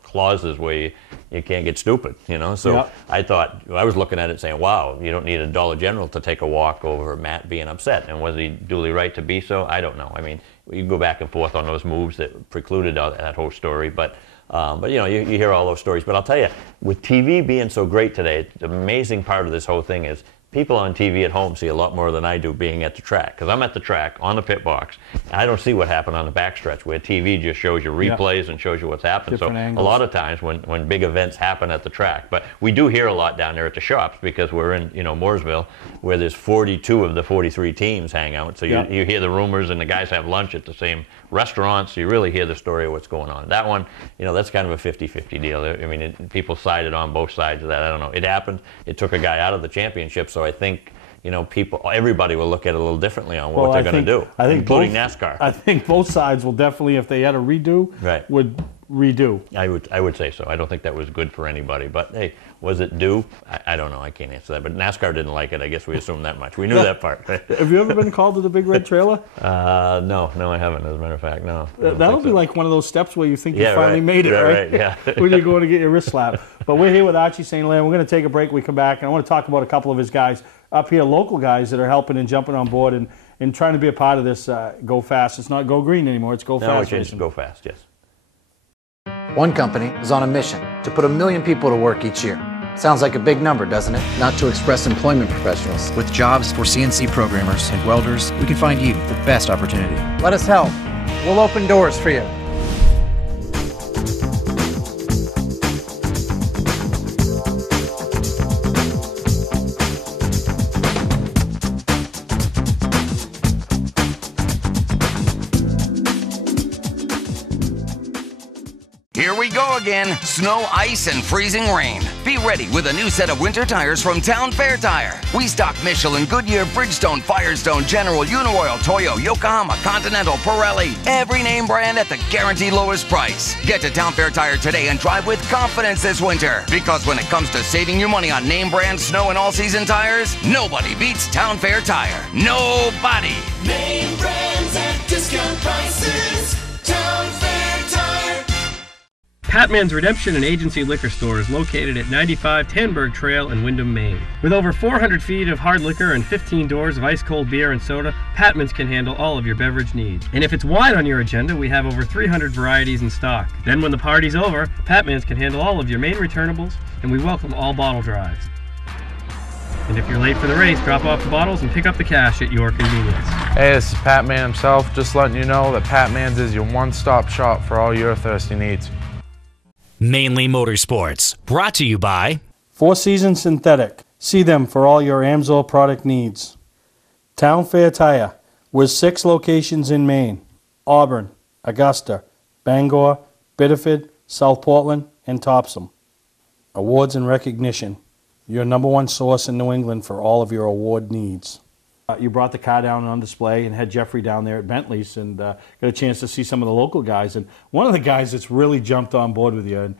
clauses where you can't get stupid. So I was looking at it saying, wow, you don't need a Dollar General to take a walk over Matt being upset. And was he duly right to be so? I don't know. I mean, you can go back and forth on those moves that precluded that whole story. But But you know, you hear all those stories. But I'll tell you, with TV being so great today, the amazing part of this whole thing is people on TV at home see a lot more than I do being at the track. Because I'm at the track, on the pit box, and I don't see what happened on the backstretch, where TV just shows you replays and shows you what's happened. Different so angles. a lot of times when big events happen at the track. But we do hear a lot down there at the shops, because we're in, you know, Mooresville, where there's 42 of the 43 teams hang out. So you hear the rumors, and the guys have lunch at the same restaurants. So you really hear the story of what's going on. That one, you know, that's kind of a 50-50 deal. I mean, people sided on both sides of that. I don't know. It happened. It took a guy out of the championship. So I think, you know, everybody will look at it a little differently on what they're going to do, including NASCAR. I think both sides will definitely, if they had a redo, would redo. I would say so. I don't think that was good for anybody. But hey, was it due? I don't know. I can't answer that. But NASCAR didn't like it. I guess we assumed that much. We knew that part. Have you ever been called to the big red trailer? No, I haven't. As a matter of fact, no. That'll be like one of those steps where you think you finally made it, right? Yeah. When you're going to get your wrist slapped. But we're here with Archie St. Hilaire. We're going to take a break. We come back, and I want to talk about a couple of his guys up here, local guys that are helping and jumping on board and trying to be a part of this Go Fast. It's not Go Green anymore. It's Go Fast. No, it's Go Fast, yes. One company is on a mission to put 1 million people to work each year. Sounds like a big number, doesn't it? Not to Express Employment Professionals. With jobs for CNC programmers and welders, we can find you the best opportunity. Let us help. We'll open doors for you. Here we go again. Snow, ice, and freezing rain. Be ready with a new set of winter tires from Town Fair Tire. We stock Michelin, Goodyear, Bridgestone, Firestone, General, Uniroyal, Toyo, Yokohama, Continental, Pirelli. Every name brand at the guaranteed lowest price. Get to Town Fair Tire today and drive with confidence this winter. Because when it comes to saving you money on name brand snow and all-season tires, nobody beats Town Fair Tire. Nobody. Name brands at discount prices. Town Fair Tire. Patman's Redemption and Agency Liquor Store is located at 95 Tanberg Trail in Windham, Maine. With over 400 feet of hard liquor and 15 doors of ice-cold beer and soda, Patman's can handle all of your beverage needs. And if it's wine on your agenda, we have over 300 varieties in stock. Then when the party's over, Patman's can handle all of your main returnables, and we welcome all bottle drives. And if you're late for the race, drop off the bottles and pick up the cash at your convenience. Hey, this is Pat Man himself, just letting you know that Pat Man's is your one-stop shop for all your thirsty needs. Mainly Motorsports, brought to you by Four Seasons Synthetic. See them for all your Amsoil product needs. Town Fair Tire, with 6 locations in Maine: Auburn, Augusta, Bangor, Biddeford, South Portland, and Topsom. Awards and recognition. Your #1 source in New England for all of your award needs. You brought the car down on display and had Jeffrey down there at Bentley's and got a chance to see some of the local guys. And one of the guys that's really jumped on board with you, and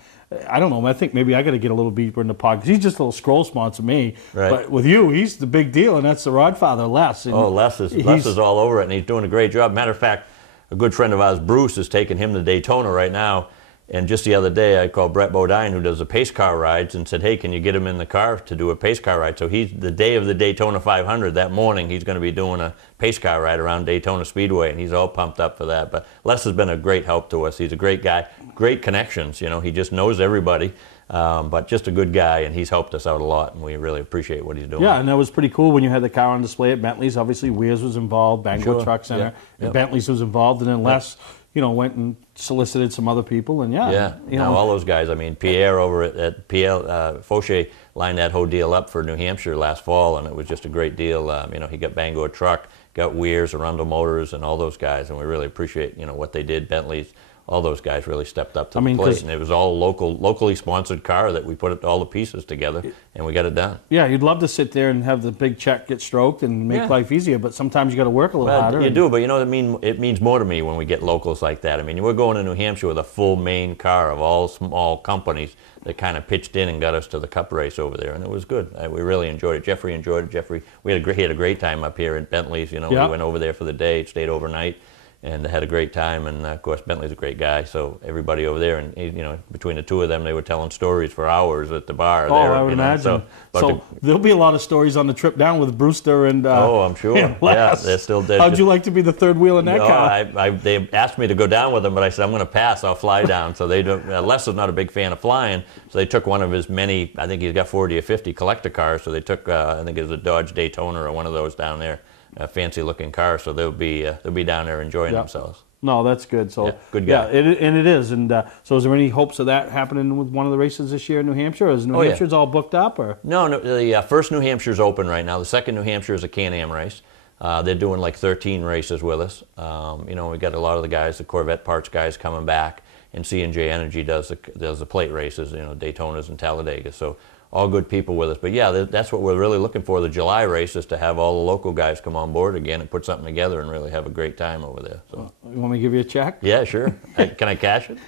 I don't know, I think maybe I got to get a little deeper in the pod because he's just a little scroll sponsor me. Right. But with you, he's the big deal, and that's the Rodfather, Les. And Les is all over it, and he's doing a great job. Matter of fact, a good friend of ours, Bruce, is taking him to Daytona right now. And just the other day, I called Brett Bodine, who does the pace car rides, and said, hey, can you get him in the car to do a pace car ride? So he's, the day of the Daytona 500, that morning, he's going to be doing a pace car ride around Daytona Speedway, and he's all pumped up for that. But Les has been a great help to us. He's a great guy, great connections. You know, he just knows everybody, but just a good guy, and he's helped us out a lot, and we really appreciate what he's doing. Yeah, and that was pretty cool when you had the car on display at Bentley's. Obviously, Wears was involved, Bangor Truck Center, and Bentley's was involved, and then Les, you know, went and solicited some other people, and you know, all those guys. I mean, Pierre over at Fauché lined that whole deal up for New Hampshire last fall, and it was just a great deal. You know, he got Bangor Truck, got Wears, Arundel Motors, and all those guys, and we really appreciate, you know, what they did. Bentley's, all those guys really stepped up to the plate, and it was all locally sponsored car that we put all the pieces together, and we got it done. Yeah, you'd love to sit there and have the big check get stroked and make life easier, but sometimes you got to work a little harder. You do, but you know, it means more to me when we get locals like that. I mean, we're going to New Hampshire with a full main car of all small companies that kind of pitched in and got us to the Cup race over there, and it was good. We really enjoyed it. Jeffrey enjoyed it. He had a great time up here at Bentley's. You know, we went over there for the day, stayed overnight. and had a great time. And of course, Bentley's a great guy, so everybody over there, and you know, between the two of them, they were telling stories for hours at the bar. Oh, there, I would you know, imagine. So there'll be a lot of stories on the trip down with Brewster and. Oh, I'm sure. Yeah, they're still dead. How'd you like to be the third wheel in that car? They asked me to go down with them, but I said I'm going to pass. I'll fly down. So they don't. Les is not a big fan of flying, so they took one of his many. I think he's got 40 or 50 collector cars. So they took. I think it was a Dodge Daytona or one of those down there, a fancy-looking car. So they'll be down there enjoying themselves. No, that's good. So good guy. Yeah, it is. And so, is there any hopes of that happening with one of the races this year in New Hampshire? Or is New Hampshire's all booked up, or no? The first New Hampshire's open right now. The second New Hampshire is a Can-Am race. They're doing like 13 races with us. You know, we got a lot of the guys, the Corvette parts guys, coming back, and C&J Energy does the plate races. You know, Daytonas and Talladega. So all good people with us. But yeah, that's what we're really looking for. The July race is to have all the local guys come on board again and put something together and really have a great time over there. So. You want me to give you a check? Yeah, sure. Can I cash it?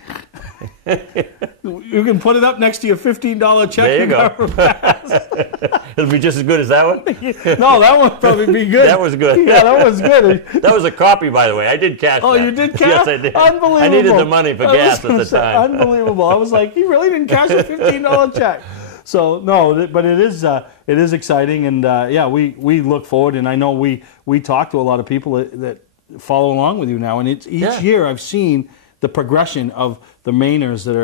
You can put it up next to your $15 check. There you go. It'll be just as good as that one? No, that one would probably be good. That was good. Yeah, that was good. That was a copy, by the way. I did cash that. You did cash? Yes, I did. Unbelievable. I needed the money for gas at the time. Unbelievable. I was like, he really didn't cash a $15 check. So no, but it is exciting, and yeah, we look forward, and I know we talk to a lot of people that follow along with you now, and it's each year I've seen the progression of the Mainers that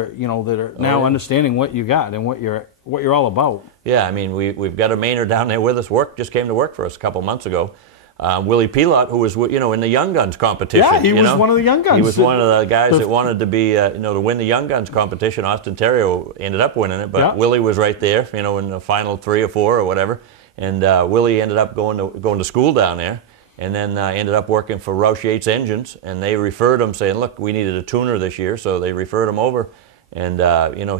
are now understanding what you got and what you're all about. Yeah, I mean we've got a Mainer down there with us. Just came to work for us a couple months ago. Willie Pelot, who was in the Young Guns competition. Yeah, he was one of the Young Guns. He was one of the guys that wanted to be, to win the Young Guns competition. Austin Terrio ended up winning it, but Willie was right there, in the final 3 or 4 or whatever. And Willie ended up going to school down there, and then ended up working for Roush Yates Engines, and they referred him, saying, "Look, we needed a tuner this year," so they referred him over. And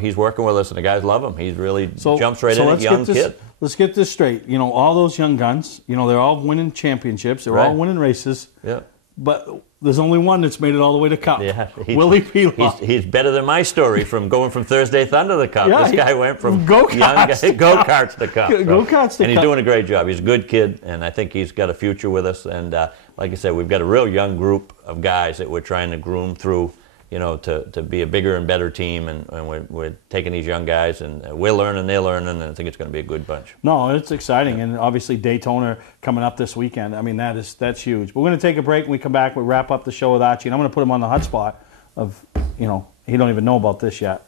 he's working with us, and the guys love him. He's really jumps right in at young kid. Let's get this straight. All those young guns, they're all winning championships. They're all winning races. Yeah. But there's only one that's made it all the way to Cup. Yeah. Willie Pelot. He's better than my story from going from Thursday Thunder to the Cup. Yeah, this guy went from go-karts to go-karts to Cup. Go-karts to And he's Cup. doing a great job. He's a good kid, and I think he's got a future with us. And like I said, we've got a real young group of guys that we're trying to groom through, to be a bigger and better team, and we're taking these young guys, and we're learning, they're learning, and I think it's going to be a good bunch. No, it's exciting, and obviously Daytona coming up this weekend. I mean, that's huge. We're going to take a break. When we come back, we'll wrap up the show with Archie, and I'm going to put him on the hot spot of, he don't even know about this yet.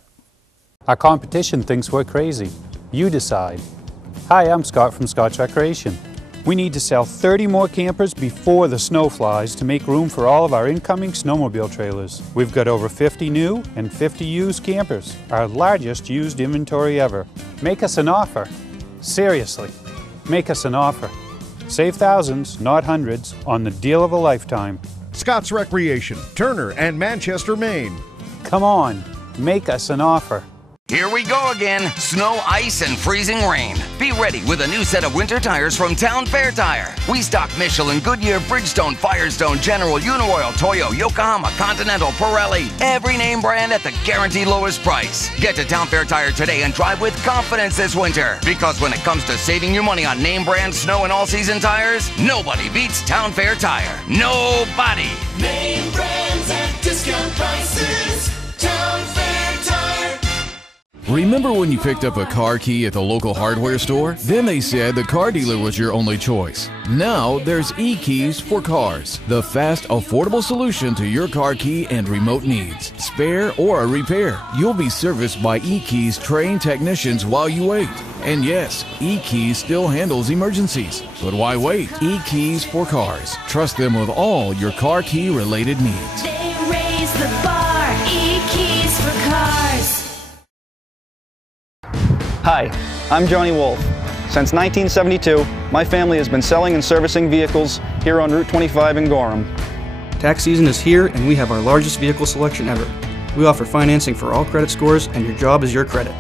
Our competition thinks we're crazy. You decide. Hi, I'm Scott from Scott's Recreation. We need to sell 30 more campers before the snow flies to make room for all of our incoming snowmobile trailers. We've got over 50 new and 50 used campers, our largest used inventory ever. Make us an offer. Seriously, make us an offer. Save thousands, not hundreds, on the deal of a lifetime. Scott's Recreation, Turner and Manchester, Maine. Come on, make us an offer. Here we go again. Snow, ice, and freezing rain. Be ready with a new set of winter tires from Town Fair Tire. We stock Michelin, Goodyear, Bridgestone, Firestone, General, Uniroyal, Toyo, Yokohama, Continental, Pirelli. Every name brand at the guaranteed lowest price. Get to Town Fair Tire today and drive with confidence this winter. Because when it comes to saving you money on name brand snow and all-season tires, nobody beats Town Fair Tire. Nobody. Name brands at discount prices. Town Fair Tire. Remember when you picked up a car key at the local hardware store? Then they said the car dealer was your only choice. Now there's e-keys for cars, the fast, affordable solution to your car key and remote needs. Spare or a repair, you'll be serviced by e-keys trained technicians while you wait. And yes, e-keys still handles emergencies. But why wait? E-keys for cars. Trust them with all your car key related needs. They raise the bar. E-keys for cars. Hi, I'm Johnny Wolf. Since 1972, my family has been selling and servicing vehicles here on Route 25 in Gorham. Tax season is here and we have our largest vehicle selection ever. We offer financing for all credit scores and your job is your credit.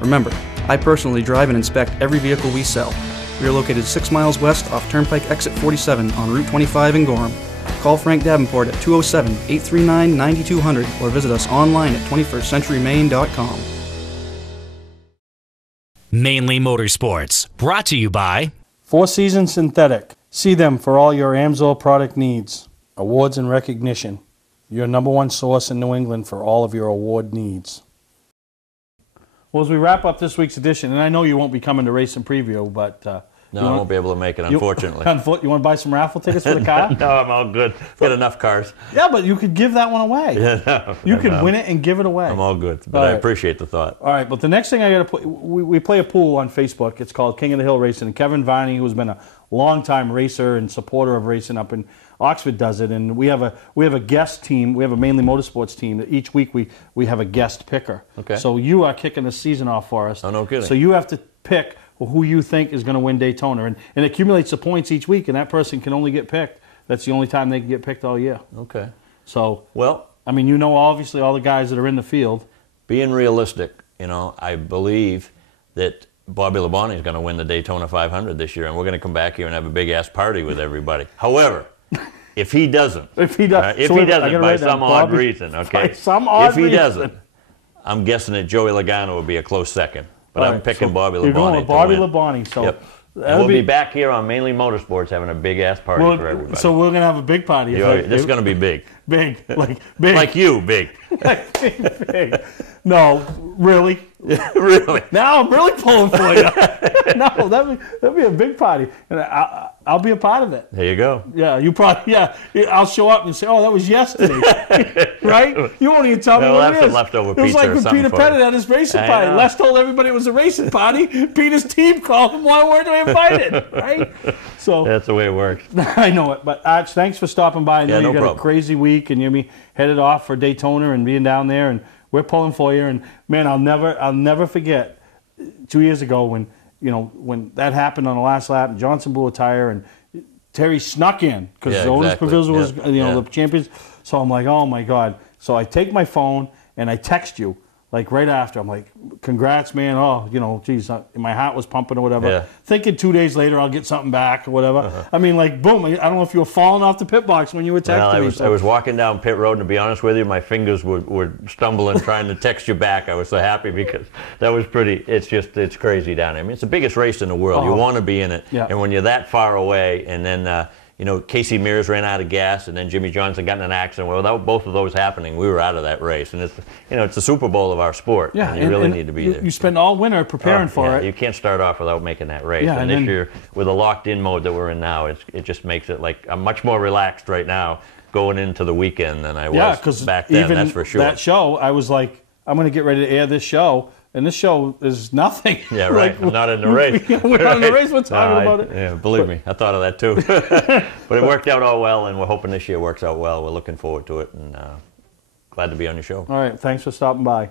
Remember, I personally drive and inspect every vehicle we sell. We are located 6 miles west off Turnpike Exit 47 on Route 25 in Gorham. Call Frank Davenport at 207-839-9200 or visit us online at 21stcenturymaine.com. Mainly Motorsports, brought to you by Four Seasons Synthetic. See them for all your Amsoil product needs. Awards and recognition. Your #1 source in New England for all of your award needs. Well, as we wrap up this week's edition, and I know you won't be coming to Racing Preview, but... no, I won't be able to make it, unfortunately. You want to buy some raffle tickets for the car? No, I'm all good. Got enough cars. Yeah, but you could give that one away. Yeah, no, you could win it and give it away. I'm all good, but I appreciate the thought. All right, but the next thing I got to put, we play a pool on Facebook. It's called King of the Hill Racing. And Kevin Viney, who's been a long-time racer and supporter of racing up in Oxford, does it. And we have a guest team. We have a Mainly Motorsports team that each week we have a guest picker. Okay. So you are kicking the season off for us. Oh, no kidding. So you have to pick who you think is going to win Daytona. And it accumulates the points each week, and that person can only get picked. That's the only time they can get picked all year. Okay. So, well, I mean, you know, obviously all the guys that are in the field. Being realistic, you know, I believe that Bobby Labonte is going to win the Daytona 500 this year, and we're going to come back here and have a big-ass party with everybody. However, if he doesn't, by some odd reason, okay? If he doesn't, I'm guessing that Joey Logano will be a close second. But I'm picking Bobby Labonte. You're going with Bobby Labonte. So yep. And we'll be back here on Mainly Motorsports having a big-ass party for everybody. So we're going to have a big party. This is going to be big. Big. Like big. Like you, big. Big. No, really? Really? Now I'm really pulling for you. No, that'd be a big party. And I'll be a part of it. There you go. Yeah, you probably, I'll show up and say, oh, that was yesterday. Right? You won't even tell me what it is. Leftover it was pizza like when Peter Pettit had his racing party. Les told everybody it was a racing party. Peter's team called him, why weren't they invited? Right? So that's the way it works. I know it. But Arch, thanks for stopping by. I know you got a crazy week and you'll be headed off for Daytona and being down there, and we're pulling for you. And man, I'll never forget 2 years ago when that happened on the last lap and Johnson blew a tire and Terry snuck in because the Owners Pavilion was the champions. So I'm like, oh my God. So I take my phone and I text you like right after. I'm like, congrats, man. Oh, geez, my heart was pumping or whatever. Yeah. Thinking 2 days later I'll get something back or whatever. I mean, like, boom. I don't know if you were falling off the pit box when you were texting me. I was walking down pit road, and to be honest with you, my fingers were stumbling trying to text you back. I was so happy because that was pretty, it's crazy down there. I mean, it's the biggest race in the world. You want to be in it. Yeah. And when you're that far away, and then, Casey Mears ran out of gas, and then Jimmy Johnson got in an accident. Well, without both of those happening, we were out of that race. And it's the Super Bowl of our sport. Yeah, and you really need to be there. You spend all winter preparing for it. You can't start off without making that race. Yeah, and this year, with the locked-in mode that we're in now, it just makes it like I'm much more relaxed right now going into the weekend than I was back then. That's for sure. That show, I was like, I'm going to get ready to air this show. And this show is nothing. Yeah, right. I'm not in the race. We're not in the race. We're talking about it. Yeah, believe me, I thought of that too. But it worked out all well, and we're hoping this year works out well. We're looking forward to it, and glad to be on your show. All right. Thanks for stopping by.